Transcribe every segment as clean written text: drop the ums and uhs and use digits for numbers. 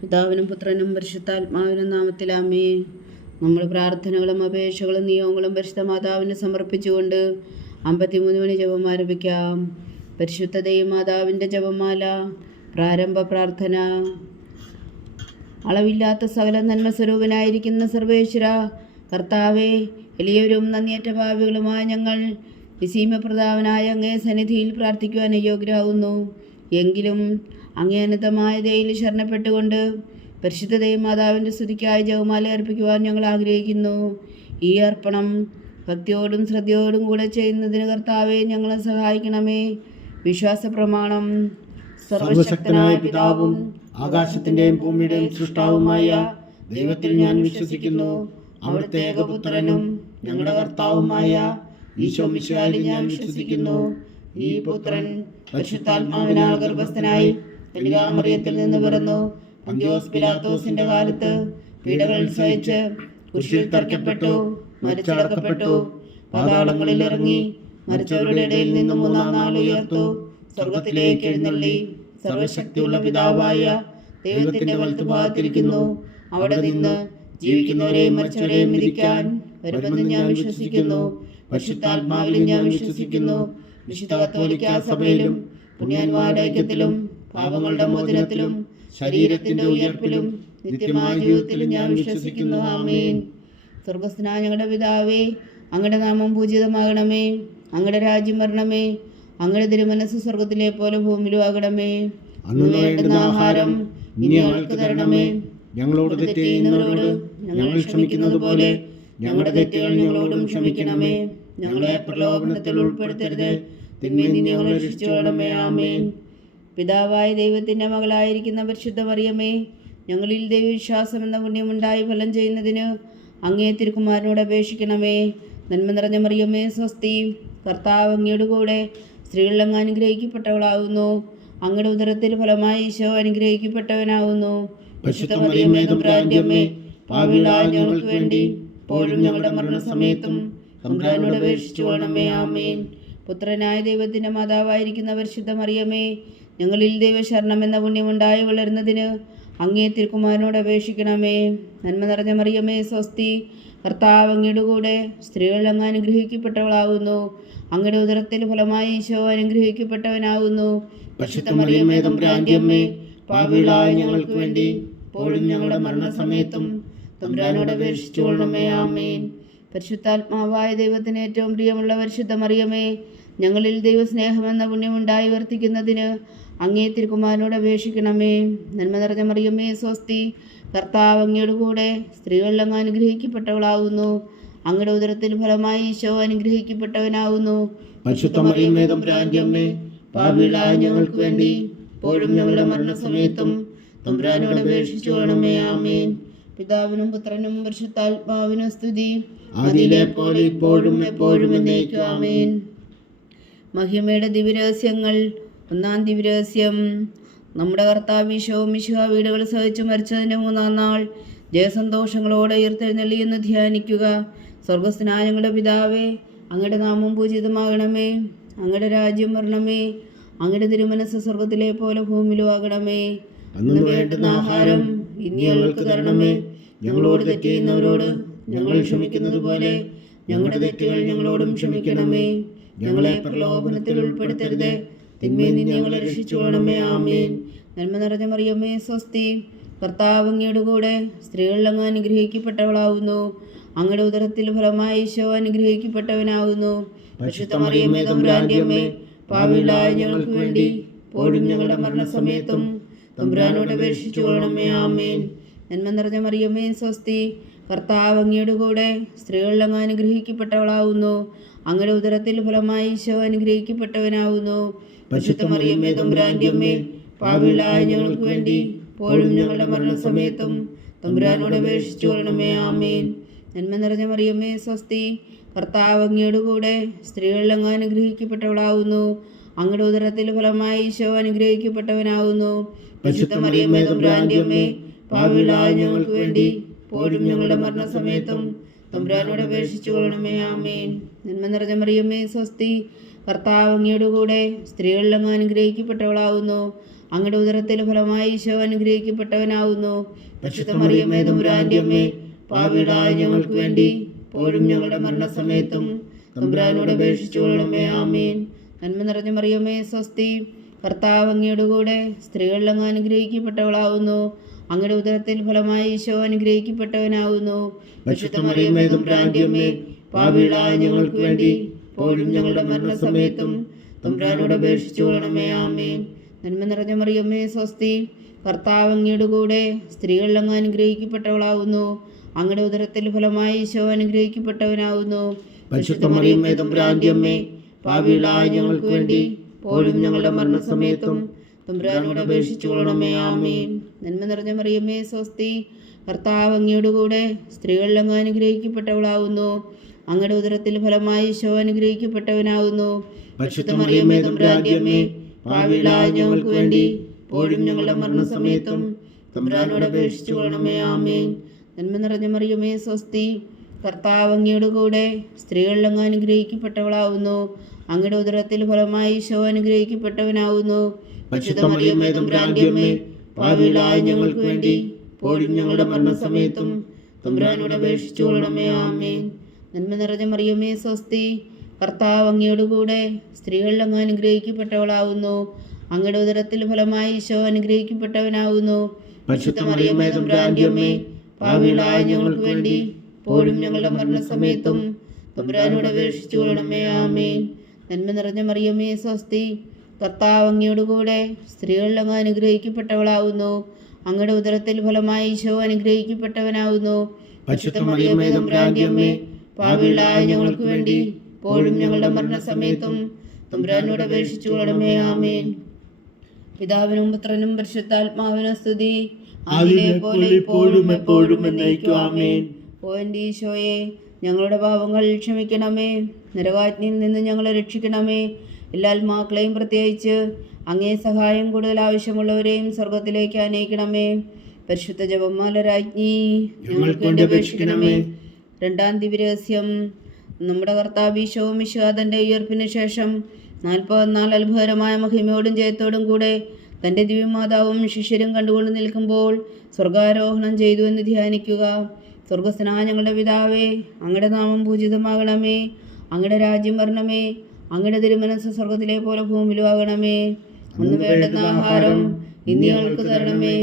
പിതാവിനും പുത്രനും പരിശുദ്ധാത്മാവിനും നാമത്തിൽ ആമേൻ. നമ്മൾ പ്രാർത്ഥനകളും അപേക്ഷകളും നിയോഗങ്ങളും പരിശുദ്ധ മാതാവിന് സമർപ്പിച്ചുകൊണ്ട് 53 മണി ജപം ആരംഭിക്കാം. പരിശുദ്ധ ദൈവമാതാവിൻ്റെ ജപമാല. പ്രാരംഭ പ്രാർത്ഥന. അളവില്ലാത്ത സകല നന്മസ്വരൂപനായിരിക്കുന്ന സർവേശ്വര കർത്താവേ, എളിയവരും നന്ദിയേറ്റ ഭാവികളുമായ ഞങ്ങൾ നിസീമപ്രതാപനായ അങ്ങേ സന്നിധിയിൽ പ്രാർത്ഥിക്കുവാൻ യോഗ്യരാകുന്നു. എങ്കിലും അങ്ങേ അനന്തമായ ദയയിൽ ശരണപ്പെട്ടുകൊണ്ട് പരിശുദ്ധ ദൈവമാതാവിൻ്റെ സ്തുതിക്കായി ജപമാല അർപ്പിക്കുവാൻ ഞങ്ങൾ ആഗ്രഹിക്കുന്നു. ഈ അർപ്പണം ഭക്തിയോടും ശ്രദ്ധയോടും കൂടെ ചെയ്യുന്നതിന് കർത്താവെ ഞങ്ങളെ സഹായിക്കണമേ. വിശ്വാസ പ്രമാണം. സർവശക്തനായ പിതാവും ആകാശത്തിന്റെയും ഭൂമിയുടെയും സൃഷ്ടാവുമായ ദൈവത്തിൽ ഞാൻ വിശ്വസിക്കുന്നു. അവിടുത്തെ ഏകപുത്രനും ഞങ്ങളുടെ കർത്താവുമായ ഈശോ മിശിഹായിൽ ഞാൻ വിശ്വസിക്കുന്നു. ഈ പുത്രൻ പരിശുദ്ധാത്മാവിനാൽ ഗർഭസ്ഥനായി കന്യകാമറിയത്തിൽ നിന്ന് പിറന്നു. പന്തിയോസ് പിലാത്തോസിന്റെ കാലത്ത് പീഡകൾ സഹിച്ച് കുരിശിൽ തറയ്ക്കപ്പെട്ടു, മരിച്ചടക്കപ്പെട്ടു, പാതാളങ്ങളിൽ ഇറങ്ങി, മരിച്ചവരുടെ ഇടയിൽ നിന്ന് മൂന്നാം നാൾ ഉയർത്തു, സ്വർഗത്തിലേക്ക് എഴുന്നള്ളി, സർവശക്തിയുള്ള പിതാവായ ദൈവത്തിന്റെ വലത്തുഭാഗത്തിരിക്കുന്നു. അവിടെ നിന്ന് ജീവിക്കുന്നവരെയും മരിച്ചവരെയും വിധിക്കാൻ വരുമെന്ന് ഞാൻ വിശ്വസിക്കുന്നു. പരിശുദ്ധാത്മാവിലും ഞാൻ വിശ്വസിക്കുന്നു. വിശുദ്ധ കത്തോലിക്കാ സഭയിലും പുണ്യാന്മാരുടെ ഐക്യത്തിലും പാപങ്ങളുടെ മോചനത്തിലും ശരീരത്തിന്റെ ഉയർപ്പിലും നിത്യമായ ജീവിതത്തിലും ഞാൻ വിശ്വസിക്കുന്നു. ആമേൻ. സ്വർഗസ്ഥനായ ഞങ്ങളുടെ പിതാവേ, അങ്ങയുടെ നാമം പൂജിതമാകണമേ. അങ്ങയുടെ രാജ്യം വരണമേ. അങ്ങയുടെ തിരുമനസ്സ് സ്വർഗത്തിലെ പോലെ ഭൂമിയിലും ആകണമേ. അന്ന് വേണ്ടുന്ന ആഹാരം ഇനി ഞങ്ങൾക്ക് തരണമേ. ഞങ്ങളോട് തെറ്റ് ചെയ്യുന്നവരോട് ഞങ്ങൾ ക്ഷമിക്കുന്നത് പോലെ ഞങ്ങളുടെ തെറ്റുകൾ ഞങ്ങളോടും ക്ഷമിക്കണമേ. ഞങ്ങളെ പ്രലോഭനത്തിൽ ഉൾപ്പെടുത്തരുത്, തിന്മയിൽ നിന്ന് ഞങ്ങളെ രക്ഷിച്ചുകൊള്ളണമേ. ആമേൻ. പിതാവായ ദൈവത്തിൻ്റെ മകളായിരിക്കുന്ന പരിശുദ്ധ മറിയമേ, ഞങ്ങളിൽ ദൈവവിശ്വാസം എന്ന പുണ്യമുണ്ടായി ഫലം ചെയ്യുന്നതിന് അങ്ങേ തിരുക്കുമാരനോട് അപേക്ഷിക്കണമേ. നന്മ നിറഞ്ഞ മറിയമേ, സ്വസ്തി. കർത്താവ് അങ്ങയുടെ കൂടെ സ്ത്രീകളിൽ അങ്ങ് അനുഗ്രഹിക്കപ്പെട്ടവളാകുന്നു. അങ്ങയുടെ ഉദരത്തിൽ ഫലമായി ഈശോ അനുഗ്രഹിക്കപ്പെട്ടവനാകുന്നു. പരിശുദ്ധ മറിയമേ, തമ്പുരാന്റെ അമ്മേ, പാപികളായ ഞങ്ങൾക്ക് വേണ്ടി ഇപ്പോഴും ഞങ്ങളുടെ മരണസമയത്തും തമ്പുരാനോട് അപേക്ഷിച്ചു കൊള്ളണമേ. ആമേൻ. പുത്രനായ ദൈവത്തിൻ്റെ മാതാവായിരിക്കുന്ന പരിശുദ്ധ മറിയമേ, ഞങ്ങളിൽ ദൈവശരണം എന്ന പുണ്യമുണ്ടായി വളരുന്നതിന് അങ്ങേ തിരുക്കുമാരനോട് അപേക്ഷിക്കണമേ. നന്മ നിറഞ്ഞ മറിയമേ, സ്വസ്തി. കർത്താവ് അങ്ങയുടെ കൂടെ സ്ത്രീകൾ അങ്ങ് അനുഗ്രഹിക്കപ്പെട്ടവളാകുന്നു. അങ്ങയുടെ ഉദരത്തിൽ ഫലമായി ഈശോ അനുഗ്രഹിക്കപ്പെട്ടവനാകുന്നു. പരിശുദ്ധ മറിയമേ, തമ്പുരാന്റെ അമ്മേ, പാപികളായ ഞങ്ങൾക്ക് വേണ്ടി ഇപ്പോഴും ഞങ്ങളുടെ മരണസമയത്തും തമ്പുരാനോട് അപേക്ഷിച്ചു കൊള്ളണമേ. ആമേൻ. പരിശുദ്ധാത്മാവായ ദൈവത്തിന് ഏറ്റവും പ്രിയമുള്ള പരിശുദ്ധ മറിയമേ, ഞങ്ങളിൽ ദൈവസ്നേഹമെന്ന പുണ്യമുണ്ടായി വർത്തിക്കുന്നതിന് അങ്ങേ തിരുക്കുമാരനോട് അപേക്ഷിക്കണമേ. നന്മ നിറഞ്ഞ മറിയമേ, സ്വസ്തി. കർത്താവ് അങ്ങയുടെ കൂടെ സ്ത്രീകളിൽ അങ്ങ് അനുഗ്രഹിക്കപ്പെട്ടവളാകുന്നു. അങ്ങയുടെ ഉദരത്തിൽ ഫലമായി ഈശോ അനുഗ്രഹിക്കപ്പെട്ടവനാകുന്നു. പരിശുദ്ധ മറിയമേ, തമ്പുരാന്റെ അമ്മേ, പാപികളായ ഞങ്ങൾക്ക് വേണ്ടി ഇപ്പോഴും ഞങ്ങളുടെ മരണസമയത്തും തമ്പുരാനോട് അപേക്ഷിച്ചു കൊള്ളണമേ. ആമേൻ. പിതാവിനും പുത്രനും പരിശുദ്ധാത്മാവിനും സ്തുതി, അതിലെ പോലെ ഇപ്പോഴും എപ്പോഴും എന്നേക്കും. ആമേൻ. മഹിമയുടെ ദിവ്യരഹസ്യങ്ങൾ. ഒന്നാം ദിവ്യരഹസ്യം. നമ്മുടെ കർത്താവ് ഈശോ മിശിഹാ വീടുകൾ സഹിച്ചു മരിച്ചതിൻ്റെ മൂന്നാം നാൾ ജയസന്തോഷങ്ങളോടെ ഉയർത്തെഴുന്നള്ളിയെന്ന് ധ്യാനിക്കുക. സ്വർഗസ്ഥനായ ഞങ്ങളുടെ പിതാവേ, അങ്ങയുടെ നാമം പൂജിതമാകണമേ. അങ്ങയുടെ രാജ്യം വരണമേ. അങ്ങയുടെ തിരുമനസ്സ് സ്വർഗത്തിലെ പോലെ ഭൂമിയിലും ആകണമേ. അന്ന് വേണ്ടുന്ന ആഹാരം ഇനി ഞങ്ങൾക്ക് തരണമേ. ഞങ്ങളോട് തെറ്റ് ചെയ്യുന്നവരോട് ഞങ്ങൾ ക്ഷമിക്കുന്നത് പോലെ ഞങ്ങളുടെ തെറ്റുകൾ ഞങ്ങളോടും ക്ഷമിക്കണമേ. ഞങ്ങളെ പ്രലോഭനത്തിൽ ഉൾപ്പെടുത്തരുത്, തിന്മയിൽ നിന്ന് ഞങ്ങളെ രക്ഷിച്ചു കൊള്ളണമേ. ആമേൻ. നന്മ നിറഞ്ഞ മറിയമേ, സ്വസ്തി. കർത്താവ് അങ്ങയുടെ കൂടെ സ്ത്രീകളിൽ അങ്ങ് അനുഗ്രഹിക്കപ്പെട്ടവളാകുന്നു. അങ്ങയുടെ ഉദരത്തിൽ ഫലമായി ഈശോ അനുഗ്രഹിക്കപ്പെട്ടവനാകുന്നു. പരിശുദ്ധ മറിയമേ, തമ്പുരാന്റെ അമ്മേ, പാപികളായ ഞങ്ങൾക്ക് വേണ്ടി ഇപ്പോഴും ഞങ്ങളുടെ മരണസമയത്തും തമ്പുരാനോട് അപേക്ഷിച്ചു കൊള്ളണമേ. ആമേൻ. നന്മ നിറഞ്ഞ മറിയമേ, സ്വസ്തി. കർത്താവ് അങ്ങയുടെ കൂടെ സ്ത്രീകളിൽ അങ്ങ് അനുഗ്രഹിക്കപ്പെട്ടവളാകുന്നു. അങ്ങയുടെ ഉദരത്തിൽ ഫലമായി ഈശോ അനുഗ്രഹിക്കപ്പെട്ടവനാകുന്നു. പരിശുദ്ധ മറിയമേ, തമ്പുരാന്റെ അമ്മേ, പാപികളായ ഞങ്ങൾക്ക് വേണ്ടി ഇപ്പോഴും ഞങ്ങളുടെ മരണസമയത്തും തമ്പുരാനോട് അപേക്ഷിച്ചു കൊള്ളണമേ. ആമേൻ. നന്മ നിറഞ്ഞ മറിയമേ, സ്വസ്തി. കർത്താവ് അങ്ങയുടെ കൂടെ സ്ത്രീകളിൽ അങ്ങ് അനുഗ്രഹിക്കപ്പെട്ടവളാകുന്നു. അങ്ങയുടെ ഉദരത്തിൽ ഫലമായി ഈശോ അനുഗ്രഹിക്കപ്പെട്ടവനാകുന്നു. പരിശുദ്ധ മറിയമേ, തമ്പുരാന്റെ അമ്മേ, പാപികളായ ഞങ്ങൾക്ക് വേണ്ടി ഇപ്പോഴും ഞങ്ങളുടെ മരണസമയത്തും തമ്പുരാനോട് അപേക്ഷിച്ചു കൊള്ളണമേ. ആമേൻ. നന്മ നിറഞ്ഞ മറിയമേ, സ്വസ്തി. കർത്താവ് അങ്ങയുടെ കൂടെ സ്ത്രീകളിൽ അങ്ങ് അനുഗ്രഹിക്കപ്പെട്ടവളാകുന്നു. അങ്ങയുടെ ഉദരത്തിൽ ഫലമായി ഈശോ അനുഗ്രഹിക്കപ്പെട്ടവനാവുന്നു. പരിശുദ്ധ മറിയമേ തമ്പുരാന്റെ അമ്മേ, പാപികളായ ഞങ്ങൾക്ക് വേണ്ടി ഇപ്പോഴും ഞങ്ങളുടെ മരണസമയത്തും തമ്പുരാനോട് അപേക്ഷിച്ചുകൊള്ളണമേ. ആമേൻ. നന്മ നിറഞ്ഞ മറിയമേ സ്വസ്തി, കർത്താവ് അങ്ങയുടെ കൂടെ സ്ത്രീകളിൽ അങ്ങ് അനുഗ്രഹിക്കപ്പെട്ടവളാവുന്നു. അങ്ങയുടെ ഉദരത്തിൽ ഫലമായി ഈശോ അനുഗ്രഹിക്കപ്പെട്ടവനാവുന്നു. പരിശുദ്ധ മറിയമേ തമ്പുരാന്റെ അമ്മേ, പാപികളായ ഞങ്ങൾക്ക് വേണ്ടി ഇപ്പോഴും ഞങ്ങളുടെ മരണസമയത്തും തമ്പുരാനോട് അപേക്ഷിച്ചുകൊള്ളണമേ. ആമേൻ. നന്മ നിറഞ്ഞ മറിയമേ സ്വസ്തി, കർത്താവ് അങ്ങയുടെ കൂടെ സ്ത്രീകളിൽ അങ്ങ് അനുഗ്രഹിക്കപ്പെട്ടവളാവുന്നു. അങ്ങയുടെ ഉദരത്തിൽ ഫലമായി ഈശോ അനുഗ്രഹിക്കപ്പെട്ടവനാവുന്നു. പരിശുദ്ധ മറിയമേ തമ്പുരാന്റെ അമ്മേ, പാപികളായ ഞങ്ങൾക്ക് വേണ്ടി ഇപ്പോഴും ഞങ്ങളുടെ മരണസമയത്തും തമ്പുരാനോട് അപേക്ഷിച്ചുകൊള്ളണമേ. ആമേൻ. നന്മ നിറഞ്ഞ മറിയമേ സ്വസ്തി, കർത്താവ് അങ്ങയുടെ കൂടെ സ്ത്രീകളിൽ അങ്ങ് അനുഗ്രഹിക്കപ്പെട്ടവളാവുന്നു. അങ്ങയുടെ ഉദരത്തിൽ ഫലമായി ഈശോ അനുഗ്രഹിക്കപ്പെട്ടവനാവുന്നു. പരിശുദ്ധ മറിയമേ തമ്പുരാന്റെ അമ്മേ, പാപികളായ ഞങ്ങൾക്ക് വേണ്ടി ഇപ്പോഴും ഞങ്ങളുടെ മരണസമയത്തും തമ്പുരാനോട് അപേക്ഷിച്ചുകൊള്ളണമേ. ആമേൻ. നന്മ നിറഞ്ഞ മറിയമേ സ്വസ്തി, കർത്താവ് അങ്ങയുടെ കൂടെ സ്ത്രീകളിൽ അങ്ങ് അനുഗ്രഹിക്കപ്പെട്ടവളാവുന്നു. അങ്ങയുടെ ഉദരത്തിൽ ഫലമായി ഈശോ അനുഗ്രഹിക്കപ്പെട്ടവനാവുന്നു. പരിശുദ്ധ മറിയമേ തമ്പുരാന്റെ അമ്മേ, പാപികളായ ഞങ്ങൾക്ക് വേണ്ടി ഇപ്പോഴും ഞങ്ങളുടെ മരണസമയത്തും തമ്പുരാനോട് അപേക്ഷിച്ചുകൊള്ളണമേ. ആമേൻ. നന്മ നിറഞ്ഞ മറിയമേ സ്വസ്തി, കർത്താവ് അങ്ങയുടെ കൂടെ സ്ത്രീകളിൽ അങ്ങ് അനുഗ്രഹിക്കപ്പെട്ടവളാവുന്നു. അങ്ങയുടെ ഉദരത്തിൽ ഫലമായി ഈശോ അനുഗ്രഹിക്കപ്പെട്ടവനാവുന്നു. പരിശുദ്ധ മറിയമേ തമ്പുരാന്റെ അമ്മേ, പാപികളായ ഞങ്ങൾക്ക് വേണ്ടി ഇപ്പോഴും ഞങ്ങളുടെ മരണസമയത്തും തമ്പുരാനോട് അപേക്ഷിച്ചുകൊള്ളണമേ. ആമേൻ. നന്മ നിറഞ്ഞ മറിയമേ സ്വസ്തി, കർത്താവ് അങ്ങയുടെ കൂടെ സ്ത്രീകളിൽ അങ്ങ് അനുഗ്രഹിക്കപ്പെട്ടവളാവുന്നു. അങ്ങയുടെ ഉദരത്തിൽ ഫലമായി ഈശോ അനുഗ്രഹിക്കപ്പെട്ടവനാവുന്നു. പരിശുദ്ധ മറിയമേ തമ്പുരാന്റെ അമ്മേ, പാപികളായ ഞങ്ങൾക്ക് വേണ്ടി ഇപ്പോഴും ഞങ്ങളുടെ മരണസമയത്തും തമ്പുരാനോട് അപേക്ഷിച്ചുകൊള്ളണമേ. ആമേൻ. പിതാവിനും പുത്രനും പരിശുദ്ധാത്മാവിനും സ്തുതി, ആദിയിലെ പോലെ ഇപ്പോഴും എപ്പോഴും എന്നേക്കും. ആമേൻ. ഓ എൻ്റെ ഈശോയെ, ഞങ്ങളുടെ പാപങ്ങൾ ക്ഷമിക്കണമേ. നരകാജ്ഞയിൽ നിന്ന് ഞങ്ങളെ രക്ഷിക്കണമേ. എല്ലാ ആത്മാക്കളെയും പ്രത്യേകിച്ച് അങ്ങേ സഹായം കൂടുതൽ ആവശ്യമുള്ളവരെയും സ്വർഗത്തിലേക്ക് അനയിക്കണമേ. പരിശുദ്ധ ജപമാല രാജ്ഞി ഞങ്ങൾക്ക് വേണ്ടി അപേക്ഷിക്കണമേ. രണ്ടാം ദിവ്യരഹസ്യം. നമ്മുടെ കർത്താവ് ഈശോ മിശിഹാ തൻ്റെ ഉയർപ്പിന് ശേഷം 44 അത്ഭുതകരമായ മഹിമയോടും ജയത്തോടും കൂടെ തൻ്റെ ദിവ്യമാതാവും ശിഷ്യരും കണ്ടുകൊണ്ട് നിൽക്കുമ്പോൾ സ്വർഗാരോഹണം ചെയ്തു എന്ന് ധ്യാനിക്കുക. സ്വർഗസ്നായ ഞങ്ങളുടെ പിതാവേ, അങ്ങയുടെ നാമം പൂജിതമാകണമേ. അങ്ങയുടെ രാജ്യം വരണമേ. അങ്ങയുടെ തിരുമനസ്സ് സ്വർഗത്തിലെ പോലെ ഭൂമിയിലും ആകണമേ. അന്ന് വേണ്ടുന്ന ആഹാരം ഇന്ന് ഞങ്ങൾക്ക് തരണമേ.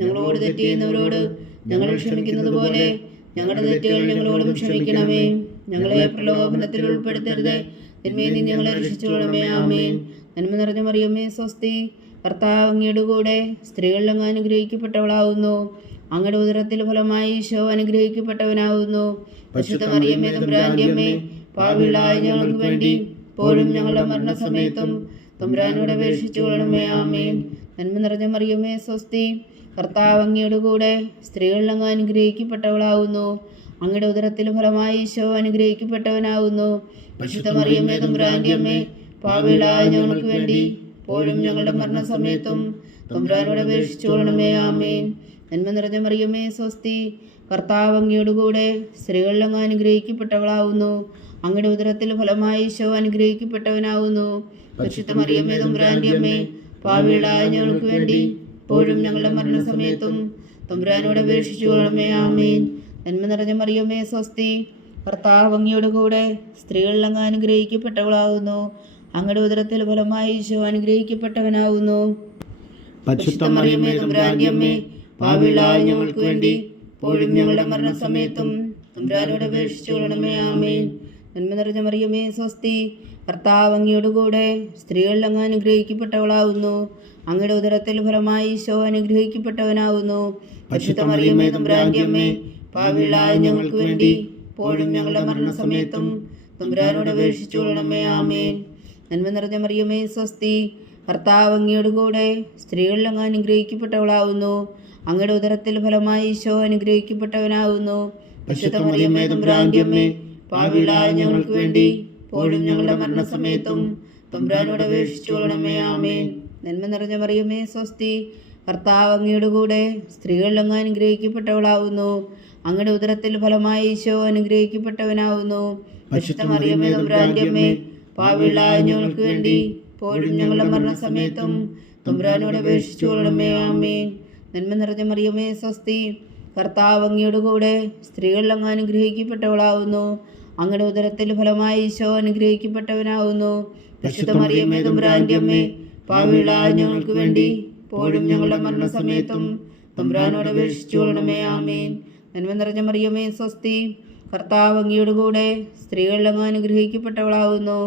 ഞങ്ങളോട് തെറ്റ് ചെയ്യുന്നവരോട് ഞങ്ങൾ ക്ഷമിക്കുന്നത് പോലെ ഞങ്ങളുടെ തെറ്റുകൾ ഞങ്ങളോടും ക്ഷമിക്കണമേ. ഞങ്ങളെ പ്രലോഭനത്തിൽ ഉൾപ്പെടുത്തരുത്, തിന്മയിൽ നിന്ന് ഞങ്ങളെ രക്ഷിച്ചുകൊള്ളണമേ. ആമേൻ. നന്മ നിറഞ്ഞ മറിയമേ സ്വസ്തി, കർത്താവ് അങ്ങയുടെ കൂടെ സ്ത്രീകളിൽ അങ്ങ് അനുഗ്രഹിക്കപ്പെട്ടവളാവുന്നു. അങ്ങയുടെ ഉദരത്തിൽ ഫലമായി ഈശോ അനുഗ്രഹിക്കപ്പെട്ടവനാവുന്നു. പരിശുദ്ധ മറിയമേ തമ്പുരാന്റെ അമ്മേ, പാപികളായ ഞങ്ങൾക്ക് വേണ്ടി ഇപ്പോഴും ഞങ്ങളുടെ മരണസമയത്തും തമ്പുരാനോട് അപേക്ഷിച്ചുകൊള്ളണമേ. ആമേൻ. നന്മ നിറഞ്ഞ മറിയമേ സ്വസ്തി, കർത്താവ് അങ്ങയുടെ കൂടെ സ്ത്രീകളിൽ അങ്ങ് അനുഗ്രഹിക്കപ്പെട്ടവളാവുന്നു. അങ്ങയുടെ ഉദരത്തിൽ ഫലമായി ഈശോ അനുഗ്രഹിക്കപ്പെട്ടവനാവുന്നു. പരിശുദ്ധ മറിയമേ തമ്പുരാന്റെ അമ്മേ, പാപികളായ ഞങ്ങൾക്ക് വേണ്ടി ഇപ്പോഴും ഞങ്ങളുടെ മരണസമയത്തും തമ്പുരാനോട് അപേക്ഷിച്ചുകൊള്ളണമേ. ആമേൻ. നന്മ നിറഞ്ഞ മറിയമേ സ്വസ്തി, കർത്താവ് അങ്ങയുടെ കൂടെ സ്ത്രീകളിൽ അങ്ങ് അനുഗ്രഹിക്കപ്പെട്ടവളാവുന്നു. അങ്ങയുടെ ഉദരത്തിൽ ഫലമായി ഈശോ അനുഗ്രഹിക്കപ്പെട്ടവനാവുന്നു. പരിശുദ്ധ മറിയമേ തമ്പുരാന്റെ അമ്മേ, പാപികളായ ഞങ്ങൾക്ക് വേണ്ടി ഇപ്പോഴും ഞങ്ങളുടെ മരണസമയത്തും തമ്പുരാനോട് അപേക്ഷിച്ചുകൊള്ളണമേ. ആമേൻ. നന്മ നിറഞ്ഞ മറിയമേ സ്വസ്തി, കർത്താവ് അങ്ങയുടെ കൂടെ സ്ത്രീകളിൽ അങ്ങ് അനുഗ്രഹിക്കപ്പെട്ടവളാവുന്നു. അങ്ങയുടെ ഉദരത്തിൽ ഫലമായി ഈശോ അനുഗ്രഹിക്കപ്പെട്ടവനാവുന്നു. പരിശുദ്ധ മറിയമേ തമ്പുരാന്റെ അമ്മേ, പാപികളായ ഞങ്ങൾക്ക് വേണ്ടി ഇപ്പോഴും ഞങ്ങളുടെ മരണസമയത്തും തമ്പുരാനോട് അപേക്ഷിച്ചുകൊള്ളണമേ. ആമേൻ. നന്മ നിറഞ്ഞ മറിയമേ സ്വസ്തി, കർത്താവ് അങ്ങയുടെ കൂടെ സ്ത്രീകളിൽ അങ്ങ് അനുഗ്രഹിക്കപ്പെട്ടവളാവുന്നു. അങ്ങയുടെ ഉദരത്തിൽ ഫലമായി ഈശോ അനുഗ്രഹിക്കപ്പെട്ടവനാവുന്നു. പരിശുദ്ധ മറിയമേ തമ്പുരാന്റെ അമ്മേ, പാപികളായ ഞങ്ങൾക്ക് വേണ്ടി ഇപ്പോഴും ഞങ്ങളുടെ മരണസമയത്തും തമ്പുരാനോട് അപേക്ഷിച്ചുകൊള്ളണമേ. ആമേൻ. നന്മ നിറഞ്ഞ മറിയമേ സ്വസ്തി, കർത്താവ് അങ്ങയുടെ കൂടെ സ്ത്രീകളിൽ അങ്ങ് അനുഗ്രഹിക്കപ്പെട്ടവളാവുന്നു. അങ്ങയുടെ ഉദരത്തിൽ ഫലമായി ഈശോ അനുഗ്രഹിക്കപ്പെട്ടവനാവുന്നു. പരിശുദ്ധ മറിയമേ തമ്പുരാന്റെ അമ്മേ, പാപികളായ ഞങ്ങൾക്ക് വേണ്ടി ഇപ്പോഴും ഞങ്ങളുടെ മരണസമയത്തും തമ്പുരാനോട് അപേക്ഷിച്ചുകൊള്ളണമേ. ആമേൻ. നന്മ നിറഞ്ഞ മറിയമേ സ്വസ്തി, കർത്താവ് അങ്ങയുടെ കൂടെ സ്ത്രീകളിൽ അങ്ങ് അനുഗ്രഹിക്കപ്പെട്ടവളാവുന്നു. അങ്ങയുടെ ഉദരത്തിൽ ഫലമായി ഈശോ അനുഗ്രഹിക്കപ്പെട്ടവനാവുന്നു. പരിശുദ്ധ മറിയമേ തമ്പുരാന്റെ അമ്മേ, പാപികളായ ഞങ്ങൾക്ക് വേണ്ടി ഇപ്പോഴും ഞങ്ങളുടെ മരണസമയത്തും തമ്പുരാനോട് അപേക്ഷിച്ചു കൊള്ളണമേ. ആമേൻ. നന്മ നിറഞ്ഞ മറിയമേ സ്വസ്തി, കർത്താവ് അങ്ങയുടെ കൂടെ സ്ത്രീകളിൽ അങ്ങ് അനുഗ്രഹിക്കപ്പെട്ടവളാവുന്നു. അങ്ങയുടെ ഉദരത്തിൽ ഫലമായി ഈശോ അനുഗ്രഹിക്കപ്പെട്ടവനാവുന്നു. പരിശുദ്ധ മറിയമേ തമ്പുരാന്റെ അമ്മേ, പാപികളായ ഞങ്ങൾക്ക് വേണ്ടി ഇപ്പോഴും ഞങ്ങളുടെ മരണസമയത്തും തമ്പുരാനോട് അപേക്ഷിച്ചു കൊള്ളണമേ. ആമേൻ. നന്മ നിറഞ്ഞ മറിയമേ സ്വസ്തി, കർത്താവ് അങ്ങയുടെ കൂടെ സ്ത്രീകളിൽ അങ്ങ് അനുഗ്രഹിക്കപ്പെട്ടവളാവുന്നു.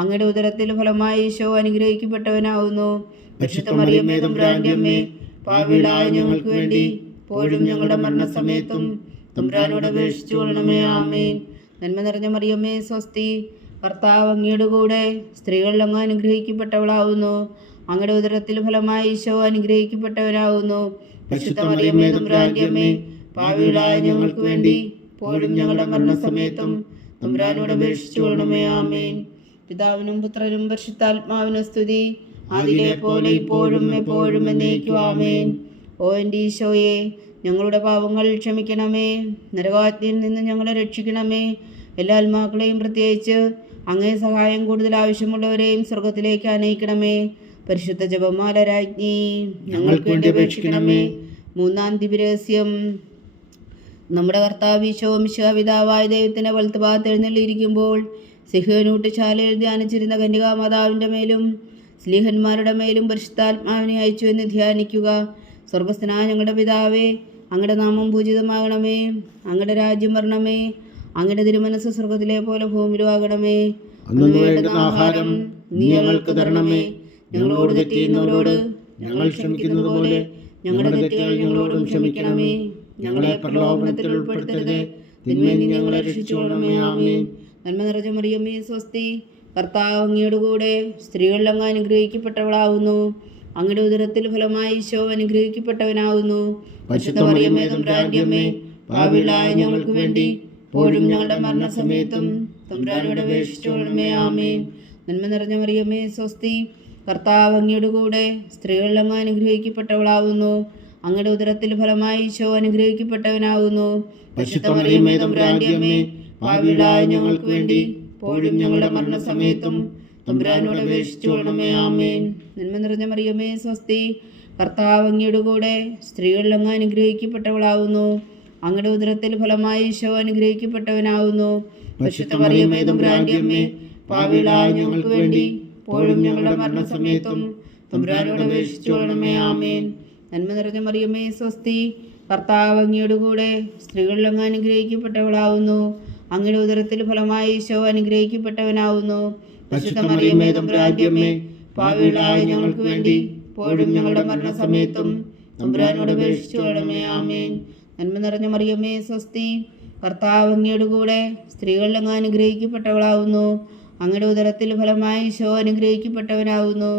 അങ്ങയുടെ ഉദരത്തിൽ ഫലമായി ഈശോ അനുഗ്രഹിക്കപ്പെട്ടവനാവുന്നു. പരിശുദ്ധ മറിയമേ തമ്പുരാന്റെ അമ്മേ, പാപികളായ ഞങ്ങൾക്ക് വേണ്ടി ഇപ്പോഴും ഞങ്ങളുടെ മരണസമയത്തും തമ്പുരാനോട് അപേക്ഷിച്ചു കൊള്ളണമേ. ആമേൻ. നന്മ നിറഞ്ഞ മറിയമേ സ്വസ്തി, കർത്താവ് അങ്ങയുടെ കൂടെ സ്ത്രീകളിൽ അങ്ങ് അനുഗ്രഹിക്കപ്പെട്ടവളാവുന്നു. അങ്ങയുടെ ഉദരത്തിൽ ഫലമായി ഈശോ അനുഗ്രഹിക്കപ്പെട്ടവനാവുന്നു. പരിശുദ്ധ മറിയമേ തമ്പുരാന്റെ അമ്മേ, പാപികളായ ഞങ്ങൾക്ക് വേണ്ടി ഇപ്പോഴും ഞങ്ങളുടെ മരണസമയത്തും തമ്പുരാനോട് അപേക്ഷിച്ചു കൊള്ളണമേ. ആമേൻ. പിതാവിനും പുത്രനും പരിശുദ്ധാത്മാവിനും സ്തുതി, ആദിയിലെ പോലെ ഇപ്പോഴും എപ്പോഴും എന്നേക്കും. ആമേൻ. ഓ എൻ്റെ ഈശോയെ, ഞങ്ങളുടെ പാപങ്ങൾ ക്ഷമിക്കണമേ. നരകാഗ്നിയിൽ നിന്ന് ഞങ്ങളെ രക്ഷിക്കണമേ. എല്ലാ ആത്മാക്കളെയും, പ്രത്യേകിച്ച് അങ്ങേ സഹായം കൂടുതൽ ആവശ്യമുള്ളവരെയും സ്വർഗത്തിലേക്ക് അനയിക്കണമേ. പരിശുദ്ധ ജപമാല രാജ്ഞി, ഞങ്ങൾക്ക് വേണ്ടി അപേക്ഷിക്കണമേ. മൂന്നാം ദിവ്യരഹസ്യം. നമ്മുടെ കർത്താവ് ഈശോ മിശിഹാ പിതാവായ ദൈവത്തിൻ്റെ വലത്തുഭാഗത്ത് എഴുന്നള്ളിയിരിക്കുമ്പോൾ സിഹ്യോനൂട്ടുശാലയിൽ ധ്യാനിച്ചിരുന്ന കന്യകാമാതാവിൻ്റെ മേലും സ്ലീഹന്മാരുടെ മേലും പരിശുദ്ധാത്മാവിനെ അയച്ചു എന്ന് ധ്യാനിക്കുക. സ്വർഗസ്ഥനായ ഞങ്ങളുടെ പിതാവേ, അങ്ങയുടെ നാമം പൂജിതമാകണമേ. അങ്ങയുടെ രാജ്യം വരണമേ. അങ്ങയുടെ തിരുമനസ് സ്വർഗത്തിലെ പോലെ ഭൂമിയിലും ആകണമേ. അന്നു വേണ്ടുന്ന ആഹാരം നീ ഞങ്ങൾക്ക് തരണമേ. ഞങ്ങളോട് തെറ്റ് ചെയ്യുന്നവരോട് ഞങ്ങൾ ക്ഷമിക്കുന്നത് പോലെ ഞങ്ങളുടെ തെറ്റുകൾ ഞങ്ങളോടും ക്ഷമിക്കണമേ. ഞങ്ങളെ പ്രലോഭനത്തിൽ ഉൾപ്പെടുത്തരുതേ, തിന്മയിൽ നിന്ന് ഞങ്ങളെ രക്ഷിച്ചുകൊള്ളണമേ. ആമേൻ. നന്മ നിറഞ്ഞ മറിയമേ സ്വസ്തി, കർത്താവ് അങ്ങയുടെ കൂടെ സ്ത്രീകളിൽ അങ്ങ് അനുഗ്രഹിക്കപ്പെട്ടവളാവുന്നു. അങ്ങയുടെ ഉദരത്തിൽ ഫലമായി ഈശോ അനുഗ്രഹിക്കപ്പെട്ടവനാവുന്നു. പരിശുദ്ധ മറിയമേ തമ്പുരാന്റെ അമ്മേ, പാപികളായ ഞങ്ങൾക്ക് വേണ്ടി ഇപ്പോഴും ഞങ്ങളുടെ മരണസമയത്തും തമ്പുരാനോട് അപേക്ഷിച്ചു കൊള്ളണമേ. ആമേൻ. നന്മ നിറഞ്ഞ മറിയമേ സ്വസ്തി, കർത്താവ് അങ്ങയുടെ കൂടെ സ്ത്രീകളിൽ അങ്ങ് അനുഗ്രഹിക്കപ്പെട്ടവളാവുന്നു. അങ്ങയുടെ ഉദരത്തിൽ ഫലമായി ഈശോ അനുഗ്രഹിക്കപ്പെട്ടവനാവുന്നു. പരിശുദ്ധ മറിയമേ തമ്പുരാന്റെ അമ്മേ, പാപികളായ ഞങ്ങൾക്ക് വേണ്ടി ഇപ്പോഴും ഞങ്ങളുടെ മരണസമയത്തും തമ്പുരാനോട് അപേക്ഷിച്ചു കൊള്ളണമേ. ആമേൻ. നന്മ നിറഞ്ഞ മറിയമേ സ്വസ്തി, കർത്താവ് അങ്ങയുടെ കൂടെ സ്ത്രീകളിൽ അങ്ങ് അനുഗ്രഹിക്കപ്പെട്ടവളാവുന്നു. അങ്ങയുടെ ഉദരത്തിൽ ഫലമായി ഈശോ അനുഗ്രഹിക്കപ്പെട്ടവനാവുന്നു. പരിശുദ്ധ മറിയമേ തമ്പുരാന്റെ അമ്മേ, പാപികളായ ഞങ്ങൾക്ക് വേണ്ടി ഇപ്പോഴും ഞങ്ങളുടെ മരണസമയത്തും തമ്പുരാനോട് അപേക്ഷിച്ചു കൊള്ളണമേ. ആമേൻ. നന്മ നിറഞ്ഞ മറിയമേ സ്വസ്തി, കർത്താവ് അങ്ങയുടെ കൂടെ സ്ത്രീകളിൽ അങ്ങ് അനുഗ്രഹിക്കപ്പെട്ടവളാവുന്നു. അങ്ങയുടെ ഉദരത്തിൽ ഫലമായി ഈശോ അനുഗ്രഹിക്കപ്പെട്ടവനാവുന്നു. പരിശുദ്ധ മറിയമേ തമ്പുരാന്റെ അമ്മേ, പാപികളായ ഞങ്ങൾക്ക് വേണ്ടി ഇപ്പോഴും ഞങ്ങളുടെ മരണസമയത്തും തമ്പുരാനോട് അപേക്ഷിച്ചു കൊള്ളണമേ. ആമേൻ. നന്മ നിറഞ്ഞ മറിയമേ സ്വസ്തി, കർത്താവ് അങ്ങയുടെ കൂടെ സ്ത്രീകളിൽ അങ്ങ് അനുഗ്രഹിക്കപ്പെട്ടവളാവുന്നു. അങ്ങയുടെ ഉദരത്തിൽ ഫലമായി ഈശോ അനുഗ്രഹിക്കപ്പെട്ടവനാവുന്നു.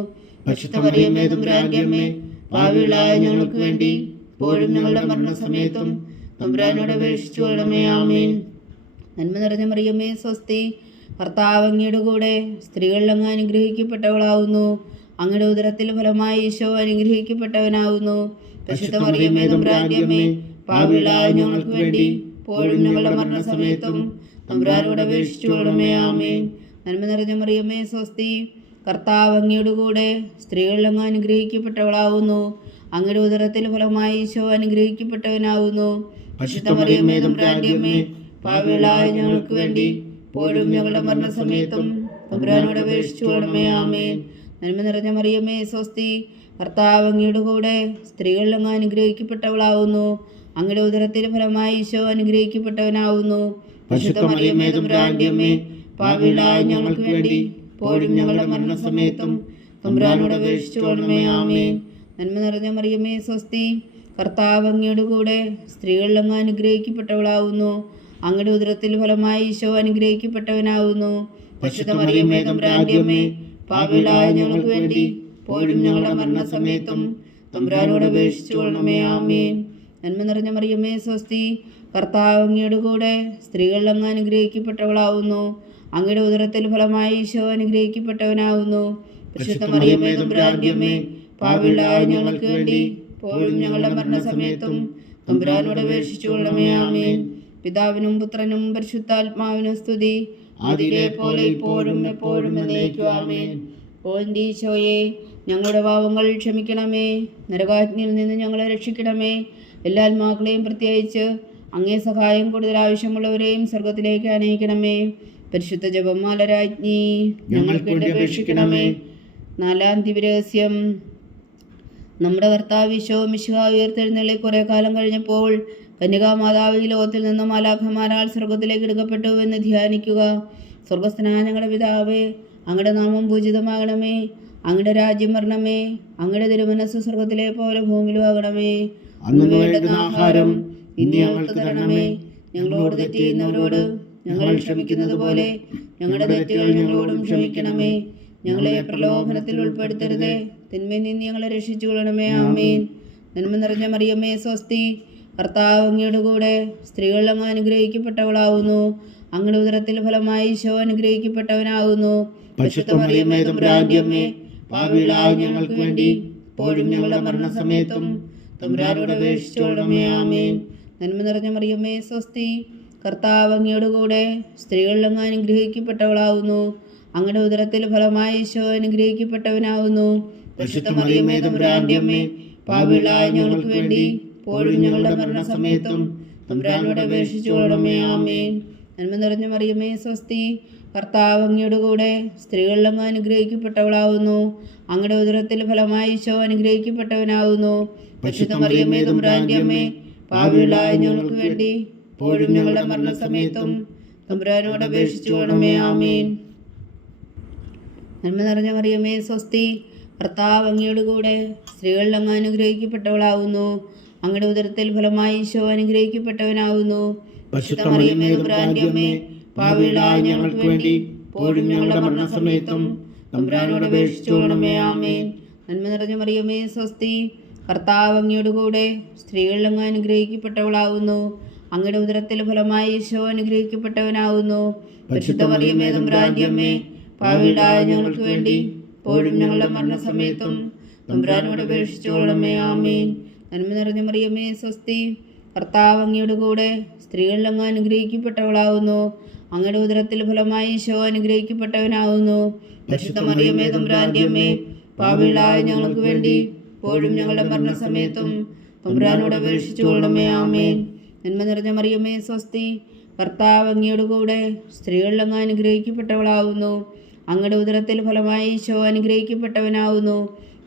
പരിശുദ്ധ മറിയമേ തമ്പുരാന്റെ അമ്മേ, പാപികളായ ഞങ്ങൾക്ക് വേണ്ടി ഇപ്പോഴും ഞങ്ങളുടെ മരണസമയത്തും തമ്പുരാനോട് അപേക്ഷിച്ചു കൊള്ളണമേ. ആമേൻ. നന്മ നിറഞ്ഞ മറിയമേ സ്വസ്തി, കർത്താവ് അങ്ങയുടെ കൂടെ സ്ത്രീകളിൽ അങ്ങ് അനുഗ്രഹിക്കപ്പെട്ടവളാവുന്നു. അങ്ങയുടെ ഉദരത്തിൽ ഫലമായി ഈശോ അനുഗ്രഹിക്കപ്പെട്ടവനാവുന്നു. പരിശുദ്ധ മറിയമേ തമ്പുരാന്റെ അമ്മേ, പാപികളായ ഞങ്ങൾക്ക് വേണ്ടി ഇപ്പോഴും ഞങ്ങളുടെ മരണസമയത്തും തമ്പുരാനോട് അപേക്ഷിച്ചു കൊള്ളണമേ. ആമേൻ. നന്മ നിറഞ്ഞ മറിയമേ സ്വസ്തി, കർത്താവ് അങ്ങയുടെ കൂടെ സ്ത്രീകളിൽ അങ്ങ് അനുഗ്രഹിക്കപ്പെട്ടവളാവുന്നു. അങ്ങയുടെ ഉദരത്തിൽ ഫലമായി ഈശോ അനുഗ്രഹിക്കപ്പെട്ടവനാവുന്നു. പരിശുദ്ധ മറിയമേ തമ്പുരാന്റെ അമ്മേ, പാപികളായ ഞങ്ങൾക്ക് വേണ്ടി ഇപ്പോഴും ഞങ്ങളുടെ മരണസമയത്തും തമ്പുരാനോട് അപേക്ഷിച്ചു കൊള്ളണമേ. ആമേൻ. നന്മ നിറഞ്ഞ മറിയമേ സ്വസ്തി, കർത്താവ് അങ്ങയുടെ കൂടെ സ്ത്രീകളിൽ അങ്ങ് അനുഗ്രഹിക്കപ്പെട്ടവളാവുന്നു. അങ്ങയുടെ ഉദരത്തിൽ ഫലമായി ഈശോ അനുഗ്രഹിക്കപ്പെട്ടവനാവുന്നു. പരിശുദ്ധ മറിയമേ തമ്പുരാന്റെ അമ്മേ, പാപികളായ ഞങ്ങൾക്ക് വേണ്ടി ഇപ്പോഴും ഞങ്ങളുടെ മരണസമയത്തും തമ്പുരാനോട് അപേക്ഷിച്ചു കൊള്ളണമേ. ആമേൻ. നന്മ നിറഞ്ഞ മറിയമേ സ്വസ്തി, കർത്താവ് അങ്ങയുടെ കൂടെ സ്ത്രീകളിൽ അങ്ങ് അനുഗ്രഹിക്കപ്പെട്ടവളാവുന്നു. അങ്ങയുടെ ഉദരത്തിൽ ഫലമായി ഈശോ അനുഗ്രഹിക്കപ്പെട്ടവനാവുന്നു. പരിശുദ്ധ മറിയമേ തമ്പുരാന്റെ അമ്മേ, പാപികളായ ഞങ്ങൾക്ക് വേണ്ടി ഇപ്പോഴും ഞങ്ങളുടെ മരണസമയത്തും തമ്പുരാനോട് അപേക്ഷിച്ചു കൊള്ളണമേ. ആമേൻ. നന്മ നിറഞ്ഞ മറിയമേ സ്വസ്തി, കർത്താവ് അങ്ങയുടെ കൂടെ സ്ത്രീകളിൽ അങ്ങ് അനുഗ്രഹിക്കപ്പെട്ടവളാവുന്നു. അങ്ങയുടെ ഉദരത്തിൽ ഫലമായി ഈശോ അനുഗ്രഹിക്കപ്പെട്ടവനാവുന്നു. പരിശുദ്ധ മറിയമേ തമ്പുരാന്റെ അമ്മേ, പാപികളായ ഞങ്ങൾക്ക് വേണ്ടി ഇപ്പോഴും ഞങ്ങളുടെ മരണസമയത്തും തമ്പുരാനോട് അപേക്ഷിച്ചു കൊള്ളണമേ. ആമേൻ. പിതാവിനും പുത്രനും പരിശുദ്ധാത്മാവിനും സ്തുതി, ആദിയിലെ പോലെ ഇപ്പോഴും എപ്പോഴും എന്നേക്കും. ആമേൻ. ഓ എൻ്റെ ഈശോയെ, ഞങ്ങളുടെ പാപങ്ങൾ ക്ഷമിക്കണമേ. നരകാഗ്നിയിൽ നിന്ന് ഞങ്ങളെ രക്ഷിക്കണമേ. എല്ലാ ആത്മാക്കളെയും പ്രത്യേകിച്ച് അങ്ങേ സഹായം കൂടുതൽ ആവശ്യമുള്ളവരെയും സ്വർഗത്തിലേക്ക് അനയിക്കണമേ. പരിശുദ്ധ ജപമാല രാജ്ഞി ഞങ്ങൾക്ക് വേണ്ടി അപേക്ഷിക്കണമേ. 4-ാം ദിവ്യരഹസ്യം. നമ്മുടെ കർത്താവ് ഈശോ മിശിഹാ ഉയർത്തെഴുന്നള്ളി കുറെ കാലം കഴിഞ്ഞപ്പോൾ കന്യകാമാതാവ് ഈ ലോകത്തിൽ നിന്നും മാലാഖമാരാൽ സ്വർഗത്തിലേക്ക് എടുക്കപ്പെട്ടു എന്ന് ധ്യാനിക്കുക. സ്വർഗസ്ഥനായ ഞങ്ങളുടെ പിതാവേ, അങ്ങയുടെ നാമം പൂജിതമാകണമേ. അങ്ങയുടെ രാജ്യം വരണമേ. അങ്ങയുടെ തിരുമനസ്സ് സ്വർഗത്തിലെ പോലെ ഭൂമിയിലും ആകണമേ. അന്ന് വേണ്ടുന്ന ആഹാരം ഇന്ന് ഞങ്ങൾക്ക് തരണമേ. ഞങ്ങളോട് തെറ്റ് ചെയ്യുന്നവരോട് ഞങ്ങൾ ക്ഷമിക്കുന്നത് പോലെ ഞങ്ങളുടെ തെറ്റുകൾ ഞങ്ങളോടും ക്ഷമിക്കണമേ. ഞങ്ങളെ പ്രലോഭനത്തിൽ ഉൾപ്പെടുത്തരുതേ. തിന്മയിൽ നിന്ന് ഞങ്ങളെ രക്ഷിച്ചു കൊള്ളണമേ. ആമേൻ. നന്മ നിറഞ്ഞ മറിയമേ സ്വസ്തി, കർത്താവ് അങ്ങയുടെ കൂടെ സ്ത്രീകൾ അങ്ങ് അനുഗ്രഹിക്കപ്പെട്ടവളാവുന്നു. അങ്ങയുടെ ഉദരത്തിൽ ഫലമായി ഈശോ അനുഗ്രഹിക്കപ്പെട്ടവനാകുന്നു. പരിശുദ്ധ മറിയമേ തമ്പുരാന്റെ അമ്മേ, പാപികളായ ഞങ്ങൾക്ക് വേണ്ടി ഇപ്പോഴും ഞങ്ങളുടെ മരണസമയത്തും തമ്പുരാനോട് അപേക്ഷിച്ചു കൊള്ളണമേ. ആമേൻ. നന്മ നിറഞ്ഞ മറിയമേ സ്വസ്തി, കർത്താവ് അങ്ങയുടെ കൂടെ സ്ത്രീകൾ അങ്ങ് അനുഗ്രഹിക്കപ്പെട്ടവളാവുന്നു. അങ്ങയുടെ ഉദരത്തിൽ ഫലമായി ഈശോ അനുഗ്രഹിക്കപ്പെട്ടവനാകുന്നു. പരിശുദ്ധ മറിയമേ തമ്പുരാന്റെ അമ്മേ, പാപികളായ ഞങ്ങൾക്ക് വേണ്ടി ഇപ്പോഴും ഞങ്ങളുടെ മരണസമയത്തും തമ്പുരാനോട് അപേക്ഷിച്ചു കൊള്ളണമേ. ആമേൻ. നന്മ നിറഞ്ഞ മറിയമേ സ്വസ്തി, കർത്താവ് അങ്ങയുടെ കൂടെ സ്ത്രീകൾ അങ്ങ് അനുഗ്രഹിക്കപ്പെട്ടവളാവുന്നു. അങ്ങയുടെ ഉദരത്തിൽ ഫലമായി ഈശോ അനുഗ്രഹിക്കപ്പെട്ടവനാകുന്നു. പരിശുദ്ധ മറിയമേ തമ്പുരാന്റെ അമ്മേ, പാപികളായ ഞങ്ങൾക്ക് വേണ്ടി ഇപ്പോഴും ഞങ്ങളുടെ മരണസമയത്തും തമ്പുരാനോട് അപേക്ഷിച്ചു കൊള്ളണമേ. ആമേൻ. നന്മ നിറഞ്ഞ മറിയമേ സ്വസ്തി, കർത്താവ് അങ്ങയുടെ കൂടെ സ്ത്രീകൾ അങ്ങ് അനുഗ്രഹിക്കപ്പെട്ടവളാവുന്നു. അങ്ങയുടെ ഉദരത്തിൽ ഫലമായി ഈശോ അനുഗ്രഹിക്കപ്പെട്ടവനാകുന്നു. പരിശുദ്ധ മറിയമേ തമ്പുരാന്റെ അമ്മേ, പാപികളായ ഞങ്ങൾക്ക് വേണ്ടി ഇപ്പോഴും ഞങ്ങളുടെ മരണസമയത്തും തമ്പുരാനോട് അപേക്ഷിച്ചു കൊള്ളണമേ. ആമേൻ. നന്മ നിറഞ്ഞ മറിയമേ സ്വസ്തി, കർത്താവ് അങ്ങയുടെ കൂടെ സ്ത്രീകൾ അങ്ങ് അനുഗ്രഹിക്കപ്പെട്ടവളാവുന്നു. അങ്ങയുടെ ഉദരത്തിൽ ഫലമായി ഈശോ അനുഗ്രഹിക്കപ്പെട്ടവനാകുന്നു. പരിശുദ്ധ മറിയമേ തമ്പുരാന്റെ അമ്മേ, പാപികളായ ഞങ്ങൾക്ക് വേണ്ടി ഇപ്പോഴും ഞങ്ങളുടെ മരണസമയത്തും തമ്പുരാനോട് അപേക്ഷിച്ചു കൊള്ളണമേ. ആമേൻ. നന്മ നിറഞ്ഞ മറിയമേ സ്വസ്തി, കർത്താവ് അങ്ങയുടെ കൂടെ സ്ത്രീകൾ അങ്ങ് അനുഗ്രഹിക്കപ്പെട്ടവളാവുന്നു. അങ്ങയുടെ ഉദരത്തിൽ ഫലമായി ഈശോ അനുഗ്രഹിക്കപ്പെട്ടവനാകുന്നു. പരിശുദ്ധ മറിയമേ തമ്പുരാന്റെ അമ്മേ, പാപികളായ ഞങ്ങൾക്ക് വേണ്ടി ഇപ്പോഴും ഞങ്ങളുടെ മരണസമയത്തും തമ്പുരാനോട് അപേക്ഷിച്ചു കൊള്ളണമേ. ആമേൻ. നന്മ നിറഞ്ഞ മറിയമേ സ്വസ്തി, കർത്താവ് അങ്ങയുടെ കൂടെ സ്ത്രീകൾ അങ്ങ് അനുഗ്രഹിക്കപ്പെട്ടവളാവുന്നു. അങ്ങയുടെ ഉദരത്തിൽ ഫലമായി ഈശോ അനുഗ്രഹിക്കപ്പെട്ടവനാകുന്നു.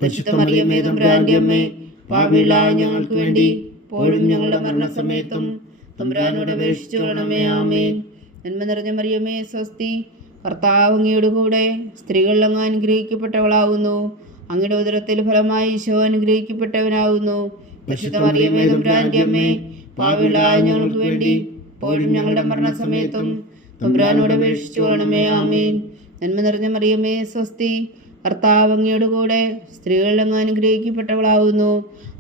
പരിശുദ്ധ മറിയമേ തമ്പുരാന്റെ അമ്മേ, പാപികളായ ഞങ്ങൾക്ക് വേണ്ടി ഇപ്പോഴും ഞങ്ങളുടെ മരണസമയത്തും തമ്പുരാനോട് അപേക്ഷിച്ചു കൊള്ളണമേ. ആമേൻ. നന്മ നിറഞ്ഞ മറിയമേ സ്വസ്തി, കർത്താവ് അങ്ങയുടെ കൂടെ സ്ത്രീകൾ അങ്ങ് അനുഗ്രഹിക്കപ്പെട്ടവളാവുന്നു. അങ്ങയുടെ ഉദരത്തിൽ ഫലമായി ഈശോ അനുഗ്രഹിക്കപ്പെട്ടവനാകുന്നു. പരിശുദ്ധ മറിയമേ തമ്പുരാന്റെ അമ്മേ, പാപികളായ ഞങ്ങൾക്ക് വേണ്ടി ഇപ്പോഴും ഞങ്ങളുടെ മരണസമയത്തും തമ്പുരാനോട് അപേക്ഷിച്ചു കൊള്ളണമേ. ആമേൻ. നന്മ നിറഞ്ഞ മറിയമേ സ്വസ്തി, കർത്താവ് അങ്ങയുടെ കൂടെ സ്ത്രീകൾ അങ്ങ് അനുഗ്രഹിക്കപ്പെട്ടവളാവുന്നു.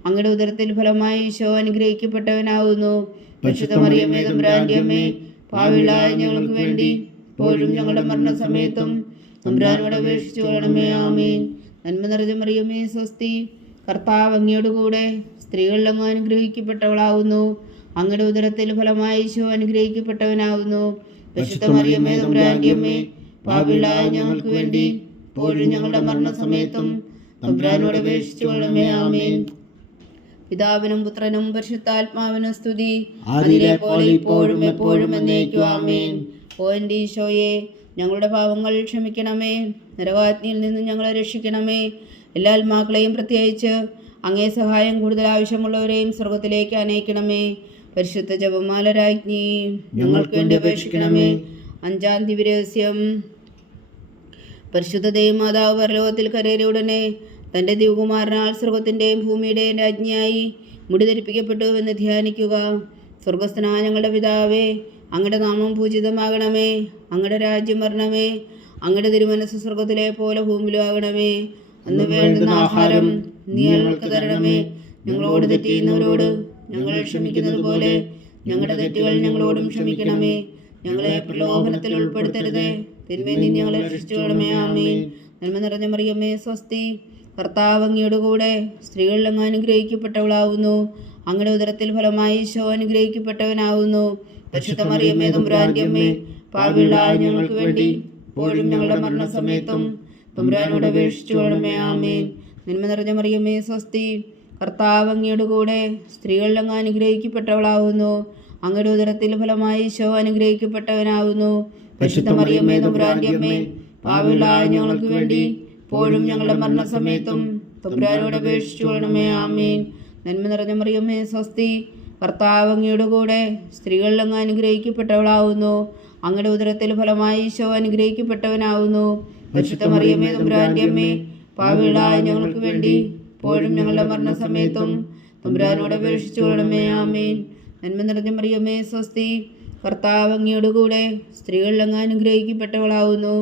അങ്ങയുടെ ഉദരത്തിൽ ഫലമായി ഈശോ അനുഗ്രഹിക്കപ്പെട്ടവനാകുന്നു. പരിശുദ്ധ മറിയമേ തമ്പുരാന്റെ അമ്മേ, പാപികളായ ഞങ്ങൾക്ക് വേണ്ടി ഇപ്പോഴും ഞങ്ങളുടെ മരണസമയത്തും തമ്പുരാനോട് അപേക്ഷിച്ചു കൊള്ളണമേ. ആമേൻ. നന്മ നിറഞ്ഞ മറിയമേ സ്വസ്തി, കർത്താവ് അങ്ങയുടെ കൂടെ സ്ത്രീകൾ അങ്ങ് അനുഗ്രഹിക്കപ്പെട്ടവളാവുന്നു. അങ്ങയുടെ ഉദരത്തിൽ ഫലമായി ഈശോ അനുഗ്രഹിക്കപ്പെട്ടവനാകുന്നു. പരിശുദ്ധ മറിയമേ തമ്പുരാന്റെ അമ്മേ, പാപികളായ ഞങ്ങൾക്ക് വേണ്ടി ഇപ്പോഴും ഞങ്ങളുടെ മരണസമയത്തും തമ്പുരാനോട് അപേക്ഷിച്ചു കൊള്ളണമേ. ആമേൻ. പിതാവിനും പുത്രനും പരിശുദ്ധാത്മാവിനും സ്തുതി, അതിലെ പോലെ ഇപ്പോഴും എപ്പോഴും എന്നേക്കും. ആമേൻ. ഓ എൻ്റെ ഈശോയെ, ഞങ്ങളുടെ പാവങ്ങൾ ക്ഷമിക്കണമേ. നരകാഗ്നിയിൽ നിന്ന് ഞങ്ങളെ രക്ഷിക്കണമേ. എല്ലാ ആത്മാക്കളെയും പ്രത്യേകിച്ച് അങ്ങേ സഹായം കൂടുതൽ ആവശ്യമുള്ളവരെയും സ്വർഗത്തിലേക്ക് അനയിക്കണമേ. പരിശുദ്ധ ജപമാല രാജ്ഞി ഞങ്ങൾക്ക് വേണ്ടി അപേക്ഷിക്കണമേ. 5-ാം ദിവ്യരഹസ്യം. പരിശുദ്ധ ദൈവമാതാവ് പരലോകത്തിൽ കരേറിയ ഉടനെ തൻ്റെ ദിവകുമാരനാൽ സ്വർഗത്തിൻ്റെയും ഭൂമിയുടെയും രാജ്ഞിയായി മുടി ധരിപ്പിക്കപ്പെട്ടുവെന്ന് ധ്യാനിക്കുക. സ്വർഗസ്ഥനായ ഞങ്ങളുടെ പിതാവേ, അങ്ങയുടെ നാമം പൂജിതമാകണമേ. അങ്ങയുടെ രാജ്യം വരണമേ. അങ്ങയുടെ തിരുമനസ്സ് സ്വർഗത്തിലെ പോലെ ഭൂമിയിലും ആകണമേ. അന്ന് വേണ്ടുന്ന ആഹാരം നീ ഞങ്ങൾക്ക് തരണമേ. ഞങ്ങളോട് തെറ്റ് ചെയ്യുന്നവരോട് ഞങ്ങൾ ക്ഷമിക്കുന്നത് പോലെ ഞങ്ങളുടെ തെറ്റുകൾ ഞങ്ങളോടും ക്ഷമിക്കണമേ. ഞങ്ങളെ പ്രലോഭനത്തിൽ ഉൾപ്പെടുത്തരുതേ. തിന്മയിൽ നിന്ന് ഞങ്ങളെ രക്ഷിച്ചു കൊള്ളണമേ. ആമേൻ. നന്മ നിറഞ്ഞ മറിയമേ സ്വസ്തി, കർത്താവ് അങ്ങയുടെ കൂടെ സ്ത്രീകൾ അങ്ങ് അനുഗ്രഹിക്കപ്പെട്ടവളാവുന്നു. അങ്ങയുടെ ഉദരത്തിൽ ഫലമായി ഈശോ അനുഗ്രഹിക്കപ്പെട്ടവനാവുന്നു. പരിശുദ്ധ മറിയമേ തമ്പുരാന്റെ അമ്മേ, പാപികളായ ഞങ്ങൾക്ക് വേണ്ടി ഇപ്പോഴും ഞങ്ങളുടെ മരണസമയത്തും തമ്പുരാനോട് അപേക്ഷിച്ചു കൊള്ളണമേ. ആമേൻ. നന്മ നിറഞ്ഞ മറിയമേ സ്വസ്തി, കർത്താവ് അങ്ങയുടെ കൂടെ സ്ത്രീകളിൽ അങ്ങ് അനുഗ്രഹിക്കപ്പെട്ടവളാവുന്നു. അങ്ങയുടെ ഉദരത്തിൽ ഫലമായി ഈശോ അനുഗ്രഹിക്കപ്പെട്ടവനാവുന്നു. പരിശുദ്ധ മറിയമേ തമ്പുരാന്റെ അമ്മേ, പാപികളായ ഞങ്ങൾക്ക് വേണ്ടി ഇപ്പോഴും ഞങ്ങളുടെ മരണസമയത്തും തമ്പുരാനോട് അപേക്ഷിച്ചു കൊള്ളണമേ. ആമേൻ. നന്മ നിറഞ്ഞ മറിയമേ സ്വസ്തി, കർത്താവ് അങ്ങയുടെ കൂടെ സ്ത്രീകളിൽ അങ്ങ് അനുഗ്രഹിക്കപ്പെട്ടവളാവുന്നു. അങ്ങയുടെ ഉദരത്തിൽ ഫലമായി ഈശോ അനുഗ്രഹിക്കപ്പെട്ടവനാവുന്നു. പരിശുദ്ധ മറിയമേ തമ്പുരാന്റെ അമ്മേ, പാപികളായ ഞങ്ങൾക്ക് വേണ്ടി ഇപ്പോഴും ഞങ്ങളുടെ മരണസമയത്തും തമ്പുരാനോട് അപേക്ഷിച്ചു കൊള്ളണമേ. ആമേൻ. നന്മ നിറഞ്ഞ മറിയമേ സ്വസ്തി, കർത്താവ് അങ്ങയുടെ കൂടെ സ്ത്രീകളിൽ അങ്ങ് അനുഗ്രഹിക്കപ്പെട്ടവളാവുന്നു.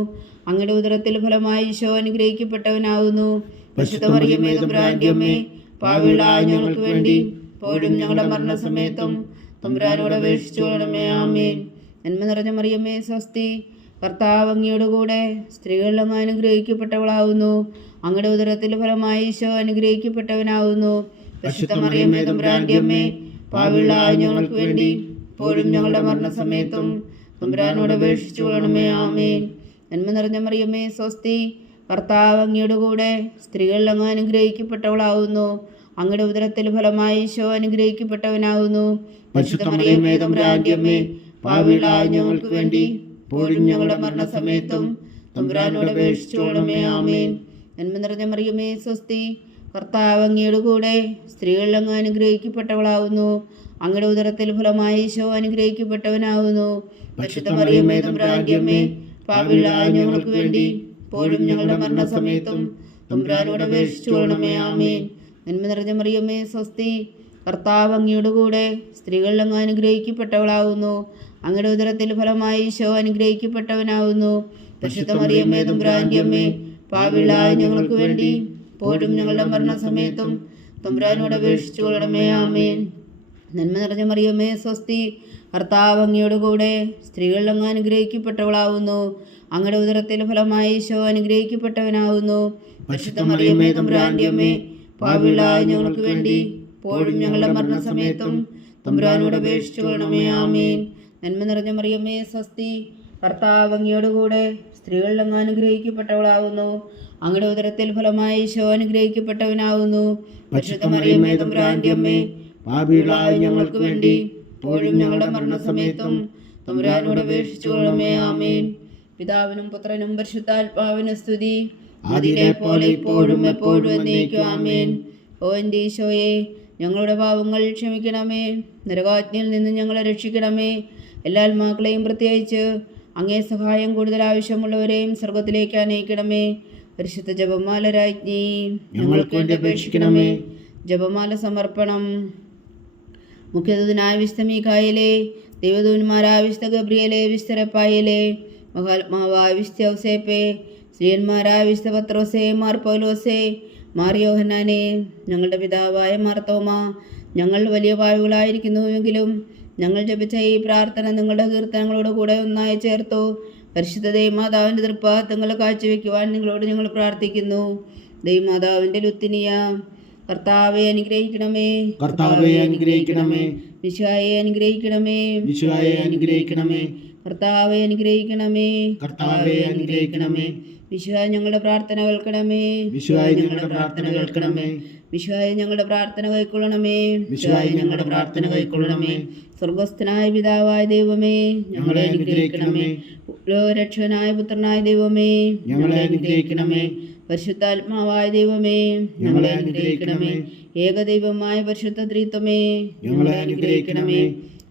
അങ്ങയുടെ ഉദരത്തിൽ ഫലമായി ഈശോ അനുഗ്രഹിക്കപ്പെട്ടവനാവുന്നു. പരിശുദ്ധ മറിയമേ തമ്പുരാന്റെ അമ്മേ, പാപികളായ ഞങ്ങൾക്ക് വേണ്ടി ഇപ്പോഴും ഞങ്ങളുടെ മരണസമയത്തും തമ്പുരാനോട് അപേക്ഷിച്ചു കൊള്ളണമേ. ആമേൻ. നന്മ നിറഞ്ഞ മറിയമേ സ്വസ്തി, കർത്താവ് അങ്ങയുടെ കൂടെ സ്ത്രീകളിൽ അങ്ങ് അനുഗ്രഹിക്കപ്പെട്ടവളാവുന്നു. അങ്ങയുടെ ഉദരത്തിൽ ഫലമായി ഈശോ അനുഗ്രഹിക്കപ്പെട്ടവനാവുന്നു. പരിശുദ്ധ മറിയമേ തമ്പുരാന്റെ അമ്മേ, പാപികളായ ഞങ്ങൾക്ക് വേണ്ടി ഇപ്പോഴും ഞങ്ങളുടെ മരണസമയത്തും തമ്പുരാനോട് അപേക്ഷിച്ചു കൊള്ളണമേ. ആമേൻ. നന്മ നിറഞ്ഞ മറിയമേ സ്വസ്തി, കർത്താവ് അങ്ങയുടെ കൂടെ സ്ത്രീകളിൽ അങ്ങ് അനുഗ്രഹിക്കപ്പെട്ടവളാവുന്നു. അങ്ങയുടെ ഉദരത്തിൽ ഫലമായി ഈശോ അനുഗ്രഹിക്കപ്പെട്ടവനാവുന്നു. പരിശുദ്ധ മറിയമേ തമ്പുരാന്റെ അമ്മേ, പാപികളായ ഞങ്ങൾക്ക് വേണ്ടി ഇപ്പോഴും ഞങ്ങളുടെ മരണസമയത്തും തമ്പുരാനോട് അപേക്ഷിച്ചു കൊള്ളണമേ. ആമേൻ. നന്മ നിറഞ്ഞ മറിയമേ സ്വസ്തി, കർത്താവ് അങ്ങയുടെ കൂടെ സ്ത്രീകളിൽ അങ്ങ് അനുഗ്രഹിക്കപ്പെട്ടവളാവുന്നു. അങ്ങയുടെ ഉദരത്തിൽ ഫലമായി ഈശോ അനുഗ്രഹിക്കപ്പെട്ടവനാവുന്നു. പരിശുദ്ധ മറിയമേ തമ്പുരാന്റെ അമ്മേ, പാപികളായ ഞങ്ങൾക്ക് വേണ്ടി ഇപ്പോഴും ഞങ്ങളുടെ മരണസമയത്തും തമ്പുരാനോട് അപേക്ഷിച്ചു കൊള്ളണമേ. ആമേൻ. നന്മ നിറഞ്ഞ മറിയമേ സ്വസ്തി, കർത്താവ് അങ്ങയുടെ കൂടെ സ്ത്രീകളിൽ അങ്ങ് അനുഗ്രഹിക്കപ്പെട്ടവളാവുന്നു. അങ്ങയുടെ ഉദരത്തിൽ ഫലമായി ഈശോ അനുഗ്രഹിക്കപ്പെട്ടവനാവുന്നു. പരിശുദ്ധ മറിയമേ തമ്പുരാന്റെ അമ്മേ, പാപികളായ ഞങ്ങൾക്ക് വേണ്ടി ഇപ്പോഴും ഞങ്ങളുടെ മരണസമയത്തും തമ്പുരാനോട് അപേക്ഷിച്ചു കൊള്ളണമേ. ആമേൻ. നന്മ നിറഞ്ഞ മറിയമേ സ്വസ്തി, കർത്താവ് അങ്ങയുടെ കൂടെ സ്ത്രീകളിൽ അങ്ങ് അനുഗ്രഹിക്കപ്പെട്ടവളാവുന്നു. അങ്ങയുടെ ഉദരത്തിൽ ഫലമായി ഈശോ അനുഗ്രഹിക്കപ്പെട്ടവനാവുന്നു. പരിശുദ്ധ മറിയമേ തമ്പുരാന്റെ അമ്മേ, പാപികളായ ഞങ്ങൾക്ക് വേണ്ടി ഇപ്പോഴും ഞങ്ങളുടെ മരണസമയത്തും തമ്പുരാനോട് അപേക്ഷിച്ചു കൊള്ളണമേ. ആമേൻ. നന്മ നിറഞ്ഞ മറിയമേ സ്വസ്തി, കർത്താവ് അങ്ങയുടെ കൂടെ സ്ത്രീകളിൽ അങ്ങ് അനുഗ്രഹിക്കപ്പെട്ടവളാവുന്നു. അങ്ങയുടെ ഉദരത്തിൽ ഫലമായി ഈശോ അനുഗ്രഹിക്കപ്പെട്ടവനാവുന്നു. പരിശുദ്ധ മറിയമേ തമ്പുരാന്റെ അമ്മേ, പാപികളായ ഞങ്ങൾക്ക് വേണ്ടി ഇപ്പോഴും ഞങ്ങളുടെ മരണസമയത്തും തമ്പുരാനോട് അപേക്ഷിച്ചു കൊള്ളണമേ. ആമേൻ. പിതാവിനും പുത്രനും പരിശുദ്ധാത്മാവിനും സ്തുതി, അതിലെ പോലെ ഇപ്പോഴും എപ്പോഴും എന്നേക്കും. ആമേൻ. ഓ എൻ്റെ ഈശോയെ, ഞങ്ങളുടെ പാപങ്ങൾ ക്ഷമിക്കണമേ. നരകാജ്ഞയിൽ നിന്ന് ഞങ്ങളെ രക്ഷിക്കണമേ. എല്ലാ ആത്മാക്കളെയും പ്രത്യേകിച്ച് അങ്ങേ സഹായം കൂടുതൽ ആവശ്യമുള്ളവരെയും സ്വർഗത്തിലേക്ക് അനയിക്കണമേ. പരിശുദ്ധ ജപമാല രാജ്ഞി, ഞങ്ങൾക്ക് വേണ്ടി അപേക്ഷിക്കണമേ. ജപമാല സമർപ്പണം. മുഖ്യദൂതനായ വിശുദ്ധ മീഖായേലേ, ദൈവദൂതന്മാരായ വിശുദ്ധ ഗബ്രിയേലേ, വിശുദ്ധ റഫായേലേ, മഹാത്മാവായ വിശുദ്ധ ഔസേപ്പേ, ശ്രീയന്മാരായ വിശുദ്ധ പത്രോസേ, മാർ പൗലോസേ, മാർ യോഹന്നാനെ, ഞങ്ങളുടെ പിതാവായ മാർത്തോമ, ഞങ്ങൾ വലിയ പാപികളായിരിക്കുന്നുവെങ്കിലും ഞങ്ങൾ ജപിച്ച ഈ പ്രാർത്ഥന നിങ്ങളുടെ കീർത്തനങ്ങളോട് കൂടെ ഒന്നായി ചേർത്തു. പരിശുദ്ധ ദൈവമാതാവിൻ്റെ തൃപ്പാദങ്ങൾ കാഴ്ചവെക്കുവാൻ നിങ്ങളോട് ഞങ്ങൾ പ്രാർത്ഥിക്കുന്നു. ദൈവമാതാവിൻ്റെ ലുത്തിനിയ, കർത്താവെ അനുഗ്രഹിക്കണമേ. കർത്താവെ അനുഗ്രഹിക്കണമേ. മിശിഹായെ അനുഗ്രഹിക്കണമേ. മിശിഹായെ അനുഗ്രഹിക്കണമേ. കർത്താവെ അനുഗ്രഹിക്കണമേ. കർത്താവെ അനുഗ്രഹിക്കണമേ. മിശിഹായ ഞങ്ങളുടെ പ്രാർത്ഥന കേൾക്കണമേ. മിശിഹായെ ഞങ്ങളുടെ പ്രാർത്ഥന കേൾക്കണമേ. മിശിഹായെ ഞങ്ങളുടെ പ്രാർത്ഥന കൈക്കൊള്ളണമേ. മിശിഹായെ ഞങ്ങളുടെ പ്രാർത്ഥന കൈക്കൊള്ളണമേ. സ്വർഗസ്ഥനായ പിതാവായ ദൈവമേ, ഞങ്ങളെ അനുഗ്രഹിക്കണമേ. രക്ഷകനായ പുത്രനായ ദൈവമേ, ഞങ്ങളെ അനുഗ്രഹിക്കണമേ. പരിശുദ്ധാത്മാവായ ദൈവമേ, ഞങ്ങളെ അനുഗ്രഹിക്കണമേ. ഏകദൈവമായ പരിശുദ്ധ ത്രിത്വമേ, ഞങ്ങളെ അനുഗ്രഹിക്കണമേ.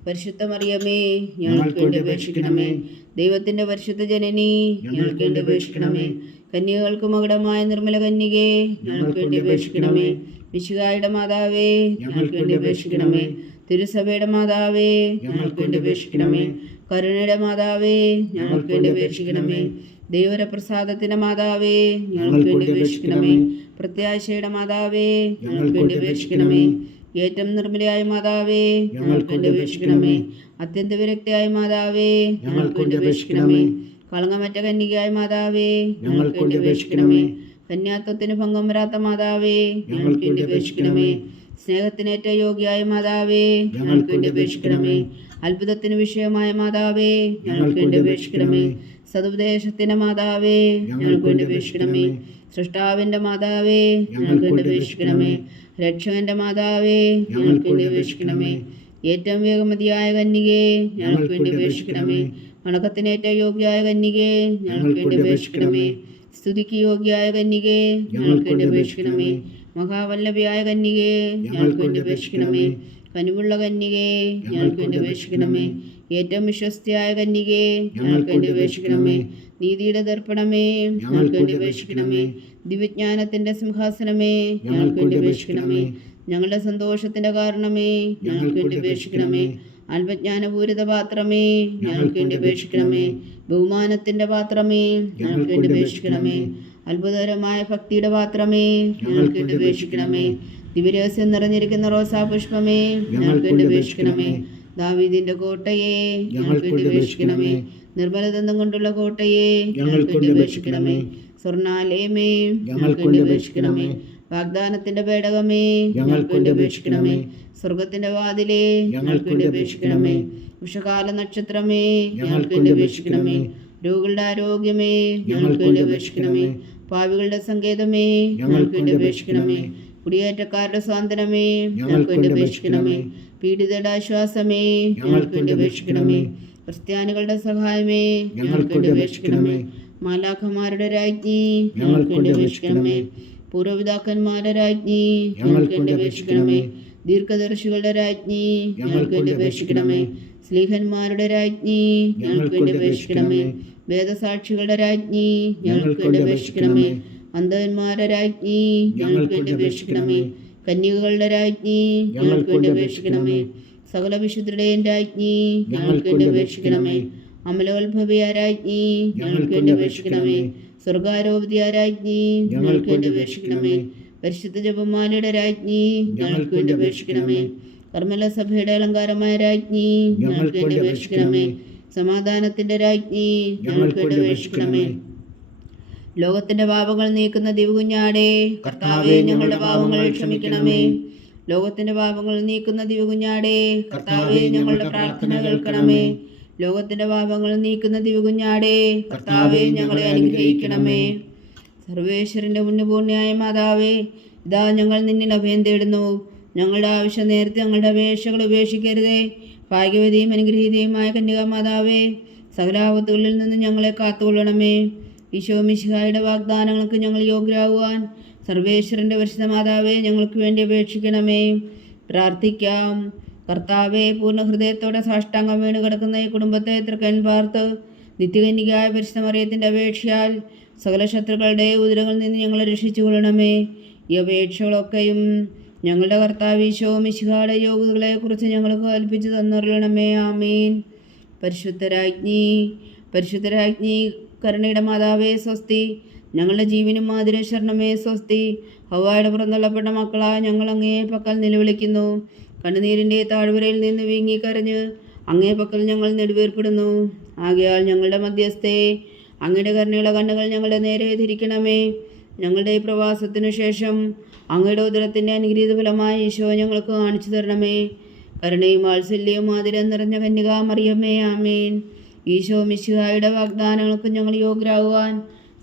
പരിശുദ്ധ മറിയമേ, ഞങ്ങൾക്ക് വേണ്ടി അപേക്ഷിക്കണമേ. ദൈവത്തിന്റെ പരിശുദ്ധ ജനനി, ഞങ്ങൾക്ക് വേണ്ടി അപേക്ഷിക്കണമേ. കന്യകൾക്ക് മകുടമായ നിർമ്മല കന്യകേ, ഞങ്ങൾക്ക് വേണ്ടി അപേക്ഷിക്കണമേ. മിശിഹായുടെ മാതാവേ, ഞങ്ങൾക്ക് വേണ്ടി അപേക്ഷിക്കണമേ. തിരുസഭയുടെ മാതാവേ, ഞങ്ങൾക്ക് വേണ്ടി അപേക്ഷിക്കണമേ. കരുണയുടെ മാതാവേ, ഞങ്ങൾക്ക് വേണ്ടി അപേക്ഷിക്കണമേ. ദൈവപ്രസാദത്തിന്റെ മാതാവേ, ഞങ്ങൾക്ക് വേണ്ടി അപേക്ഷിക്കണമേ. പ്രത്യാശയുടെ മാതാവേ, ഞങ്ങൾക്ക് വേണ്ടി അപേക്ഷിക്കണമേ. ഏറ്റവും നിർമ്മലയായ മാതാവേ, ഞങ്ങൾക്ക് വേണ്ടി അപേക്ഷിക്കണമേ. അത്യന്ത വിരക്തിയായ മാതാവേ, ഞങ്ങൾക്ക് വേണ്ടി അപേക്ഷിക്കണമേ. കളങ്കമറ്റ കന്യകയായ മാതാവേ, ഞങ്ങൾക്ക് വേണ്ടി അപേക്ഷിക്കണമേ. കന്യാത്വത്തിന് ഭംഗം വരാത്ത മാതാവേ, ഞങ്ങൾക്ക് വേണ്ടി അപേക്ഷിക്കണമേ. സ്നേഹത്തിനേറ്റ യോഗ്യയായ മാതാവേ, ഞങ്ങൾക്ക് വേണ്ടി അപേക്ഷിക്കണമേ. അത്ഭുതത്തിന് വിഷയമായ മാതാവേ, ഞങ്ങൾക്ക് വേണ്ടി അപേക്ഷിക്കണമേ. സതുപദേശത്തിന്റെ മാതാവേ, ഞങ്ങൾക്ക് വേണ്ടി അപേക്ഷിക്കണമേ. സൃഷ്ടാവിന്റെ മാതാവേ ഞങ്ങൾക്ക് വേണ്ടി അപേക്ഷിക്കണമേ. രക്ഷകന്റെ മാതാവേ ഞങ്ങൾക്ക് വേണ്ടി അപേക്ഷിക്കണമേ. ഏറ്റവും വേഗമതിയായ കന്യകേ ഞങ്ങൾക്ക് വേണ്ടി അപേക്ഷിക്കണമേ. വണക്കത്തിനേറ്റ യോഗ്യയായ കന്യകേ ഞങ്ങൾക്ക് വേണ്ടി അപേക്ഷിക്കണമേ. സ്തുതിക്ക് യോഗ്യയായ കന്യകേ ഞങ്ങൾക്ക് വേണ്ടി അപേക്ഷിക്കണമേ. മഹാവല്ലഭയായ കന്യകേ ഞങ്ങൾക്ക് വേണ്ടി അപേക്ഷിക്കണമേ. കനിവുള്ള കന്യകേ ഞങ്ങൾക്ക് വേണ്ടി അപേക്ഷിക്കണമേ. ഏറ്റവും വിശ്വസ്തയായ കന്യകേ ഞങ്ങൾക്ക് വേണ്ടി അപേക്ഷിക്കണമേ. നീതിയുടെ ദർപ്പണമേ ഞങ്ങൾക്ക് വേണ്ടി അപേക്ഷിക്കണമേ. ദിവ്യജ്ഞാനത്തിന്റെ സിംഹാസനമേ ഞങ്ങൾക്ക് വേണ്ടി അപേക്ഷിക്കണമേ. ഞങ്ങളുടെ സന്തോഷത്തിന്റെ കാരണമേ ഞങ്ങൾക്ക് വേണ്ടി അപേക്ഷിക്കണമേ. അല്പജ്ഞാനപൂരിത പാത്രമേ ഞങ്ങൾക്ക് വേണ്ടി അപേക്ഷിക്കണമേ. ബഹുമാനത്തിന്റെ പാത്രമേ ഞങ്ങൾക്ക് വേണ്ടി അപേക്ഷിക്കണമേ. അത്ഭുതകരമായ ഭക്തിയുടെ പാത്രമേ ഞങ്ങൾക്ക് വേണ്ടി അപേക്ഷിക്കണമേ. ദിവ്യരഹസ്യം നിറഞ്ഞിരിക്കുന്ന റോസാ പുഷ്പമേ ഞങ്ങൾക്ക് വേണ്ടി അപേക്ഷിക്കണമേ. ദാവീദിന്റെ കോട്ടയെ ഞങ്ങൾക്ക് വേണ്ടി അപേക്ഷിക്കണമേ. നിർമ്മലദന്തം കൊണ്ടുള്ള കോട്ടയെ ഞങ്ങൾക്ക് വേണ്ടി അപേക്ഷിക്കണമേ. സ്വർണാലയമേ ഞങ്ങൾക്ക് വേണ്ടി അപേക്ഷിക്കണമേ. വാഗ്ദാനത്തിന്റെ പേടകമേ ഞങ്ങൾക്ക് വേണ്ടി അപേക്ഷിക്കണമേ. സ്വർഗത്തിന്റെ വാതിലേ ഞങ്ങൾക്ക് വേണ്ടി അപേക്ഷിക്കണമേ. ഉഷകാല നക്ഷത്രമേ ഞങ്ങൾക്ക് വേണ്ടി അപേക്ഷിക്കണമേ. രോഗികളുടെ ആരോഗ്യമേ ഞങ്ങൾക്ക് വേണ്ടി അപേക്ഷിക്കണമേ. പാവികളുടെ സങ്കേതമേ ഞങ്ങൾക്ക് വേണ്ടി അപേക്ഷിക്കണമേ. കുടിയേറ്റക്കാരുടെ സ്വാതന്ത്ര്യമേ ഞങ്ങൾക്ക് വേണ്ടി അപേക്ഷിക്കണമേ. പീഡിതരുടെ ആശ്വാസമേ ഞങ്ങൾക്ക് വേണ്ടി അപേക്ഷിക്കണമേ. ക്രിസ്ത്യാനികളുടെ സഹായമേ ഞങ്ങൾക്ക് വേണ്ടി അപേക്ഷിക്കണമേ. മാലാഖമാരുടെ രാജ്ഞി ഞങ്ങൾക്ക് വേണ്ടി അപേക്ഷിക്കണമേ. പൂർവ്വപിതാക്കന്മാരുടെ രാജ്ഞി ഞങ്ങൾക്ക് വേണ്ടി അപേക്ഷിക്കണമേ. ദീർഘദർശികളുടെ രാജ്ഞി ഞങ്ങൾക്ക് വേണ്ടി അപേക്ഷിക്കണമേ. സ്ലീഹന്മാരുടെ രാജ്ഞി ഞങ്ങൾക്ക് വേണ്ടി അപേക്ഷിക്കണമേ. വേദസാക്ഷികളുടെ രാജ്ഞി ഞങ്ങൾക്ക് വേണ്ടി അപേക്ഷിക്കണമേ. അന്ധന്മാരുടെ രാജ്ഞി ഞങ്ങൾക്ക് വേണ്ടി അപേക്ഷിക്കണമേ. കന്യകകളുടെ രാജ്ഞി ഞങ്ങൾക്ക് വേണ്ടി അപേക്ഷിക്കണമേ. സകല വിശുദ്ധരുടെയും രാജ്ഞി ഞങ്ങൾക്ക് വേണ്ടി അപേക്ഷിക്കണമേ. അമലോത്ഭവിയ രാജ്ഞി ഞങ്ങൾക്ക് വേണ്ടി അപേക്ഷിക്കണമേ. സ്വർഗാരോപതിയ രാജ്ഞി ഞങ്ങൾക്ക് വേണ്ടി അപേക്ഷിക്കണമേ. പരിശുദ്ധ ജപമാലയുടെ രാജ്ഞി ഞങ്ങൾക്ക് വേണ്ടി അപേക്ഷിക്കണമേ. കർമ്മല സഭയുടെ അലങ്കാരമായ രാജ്ഞി ഞങ്ങൾക്ക് വേണ്ടി അപേക്ഷിക്കണമേ. സമാധാനത്തിന്റെ രാജ്ഞി ഞങ്ങൾക്ക് വേണ്ടി അപേക്ഷിക്കണമേ. ലോകത്തിന്റെ പാപങ്ങൾ നീക്കുന്ന ദിവകുഞ്ഞാടേ കർത്താവേ ഞങ്ങളുടെ പാപങ്ങൾ ക്ഷമിക്കണമേ. ലോകത്തിന്റെ പാപങ്ങൾ നീക്കുന്ന ദിവകുഞ്ഞാടേ കർത്താവേ ഞങ്ങളുടെ പ്രാർത്ഥന കേൾക്കണമേ. ലോകത്തിന്റെ പാപങ്ങൾ നീക്കുന്ന ദിവകുഞ്ഞാടേ കർത്താവേ ഞങ്ങളെ അനുഗ്രഹിക്കണമേ. സർവേശ്വരന്റെ പുണ്യപൂർണ്ണയായ മാതാവേ, ഇതാ ഞങ്ങൾ നിന്നിൽ അഭയം തേടുന്നു. ഞങ്ങളുടെ ആവശ്യം നേരത്തെ ഞങ്ങളുടെ അപേക്ഷകൾ ഉപേക്ഷിക്കരുതേ. ഭാഗ്യവതിയും അനുഗ്രഹീതയുമായ കന്യകാമാതാവേ, സകലാപത്തുകളിൽ നിന്ന് ഞങ്ങളെ കാത്തുകൊള്ളണമേ. ഈശോ മിശിഹായുടെ വാഗ്ദാനങ്ങൾക്ക് ഞങ്ങൾ യോഗ്യരാകുവാൻ സർവേശ്വരൻ്റെ പരിശുദ്ധ മാതാവേ ഞങ്ങൾക്ക് വേണ്ടി അപേക്ഷിക്കണമേ. പ്രാർത്ഥിക്കാം. കർത്താവെ, പൂർണ്ണ ഹൃദയത്തോടെ സാഷ്ടാംഗം വീണ് കിടക്കുന്ന ഈ കുടുംബത്തെ തൃക്കൻ പാർത്ത് നിത്യകന്യകയായ പരിശുദ്ധ മറിയത്തിൻ്റെ അപേക്ഷയാൽ സകല ശത്രുക്കളുടെ ഉദരങ്ങളിൽ നിന്ന് ഞങ്ങളെ രക്ഷിച്ചു കൊള്ളണമേ. ഈ അപേക്ഷകളൊക്കെയും ഞങ്ങളുടെ കർത്താവ് ഈശോ മിശിഹായുടെ യോഗ്യതകളെക്കുറിച്ച് ഞങ്ങൾക്ക് കൽപ്പിച്ചു തന്നറിയണമേ. ആമീൻ. പരിശുദ്ധരാജ്ഞി കരുണയുടെ മാതാവേ സ്വസ്തി. ഞങ്ങളുടെ ജീവനും മാതിര ശരണമേ സ്വസ്തി. ഹവ്വായുടെ പുറന്തള്ളപ്പെട്ട മക്കളായ ഞങ്ങൾ അങ്ങേ പക്കൽ നിലവിളിക്കുന്നു. കണ്ണുനീരിൻ്റെ താഴ്വരയിൽ നിന്ന് വീങ്ങിക്കരഞ്ഞ് അങ്ങേ പക്കൽ ഞങ്ങൾ നെടുവേർപ്പെടുന്നു. ആകയാൽ ഞങ്ങളുടെ മധ്യസ്ഥേ, അങ്ങയുടെ കരുണയുള്ള കണ്ണുകൾ ഞങ്ങളുടെ നേരെ ധരിക്കണമേ. ഞങ്ങളുടെ ഈ പ്രവാസത്തിനു ശേഷം അങ്ങയുടെ ഉദരത്തിൻ്റെ അനുഗ്രഹീത ഫലമായ ഈശോ ഞങ്ങൾക്ക് കാണിച്ചു തരണമേ. കരുണയും വാത്സല്യവും മാതിരം നിറഞ്ഞ കന്യകാ മറിയമേ, ആമേൻ. ഈശോ മിശിഹായുടെ വാഗ്ദാനങ്ങൾക്ക് ഞങ്ങൾ യോഗ്യരാകുവാൻ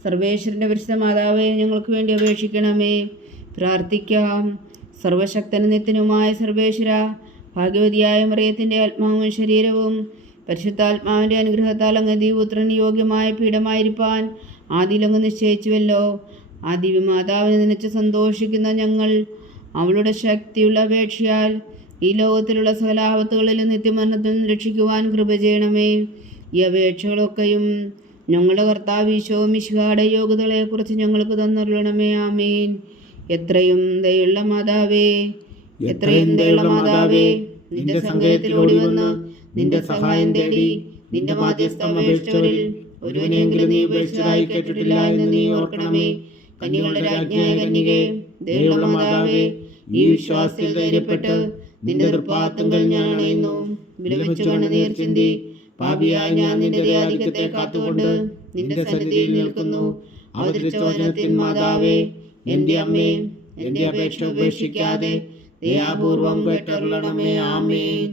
സർവേശ്വരൻ്റെ പരിശുദ്ധ മാതാവേ ഞങ്ങൾക്ക് വേണ്ടി അപേക്ഷിക്കണമേ. പ്രാർത്ഥിക്കാം. സർവശക്തനും നിത്യനുമായ സർവേശ്വര, ഭാഗ്യവതിയായ മറിയത്തിൻ്റെ ആത്മാവും ശരീരവും പരിശുദ്ധാത്മാവിൻ്റെ അനുഗ്രഹത്താൽ അങ്ങ് ദൈവപുത്രന് യോഗ്യമായ പീഠമായിരിക്കാൻ ആദിയിലങ്ങ് നിശ്ചയിച്ചുവല്ലോ. ആ ദിവ്യമാതാവിനെ നനച്ച് സന്തോഷിക്കുന്ന ഞങ്ങൾ അവളുടെ ശക്തിയുള്ള അപേക്ഷയാൽ ഈ ലോകത്തിലുള്ള സകലാപത്തുകളിലും നിത്യമരണത്തിൽ നിന്ന് രക്ഷിക്കുവാൻ കൃപ ചെയ്യണമേ. ഈ അപേക്ഷകളൊക്കെയും ഞങ്ങളുടെ കർത്താവ് ഈശോ മിശിഹായുടെ യോഗ്യതകളെക്കുറിച്ച് ഞങ്ങൾക്ക് തന്നരുളണമേ. ആമീൻ. എത്രയും ദയുള്ള മാതാവേ, നിന്റെ സങ്കേതത്തിൽ ഓടി വന്ന് നിന്റെ സഹായം തേടി നിന്റെ മാധ്യസ്ഥം അപേക്ഷിച്ചവരിൽ ഒരുവനെങ്കിലും നീ ഉപേക്ഷിച്ചതായി കേട്ടിട്ടില്ല എന്ന് നീ ഓർക്കണമേ. കന്യകളുടെ രാജ്ഞിയായ കന്യകേ, ദയുള്ള മാതാവേ, ഈ വിശ്വാസത്തിൽ ധൈര്യപ്പെട്ട് നിന്റെ തൃപ്പാദങ്ങൾ ഞാൻ അണയുന്നു. വിലപിച്ചു കണ്ണുനീർ ചിന്തി പാപിയായ ഞാൻ നിന്റെ ദയാധിക്യത്തെ കാത്തുകൊണ്ട് നിന്റെ സന്നിധിയിൽ നിൽക്കുന്നു. അവതരിച്ച വചനത്തിൻ മാതാവേ, എൻ്റെ അമ്മേ, എൻ്റെ അപേക്ഷ ഉപേക്ഷിക്കാതെ ദയാപൂർവം കേട്ടരുളണമേ. ആമേൻ.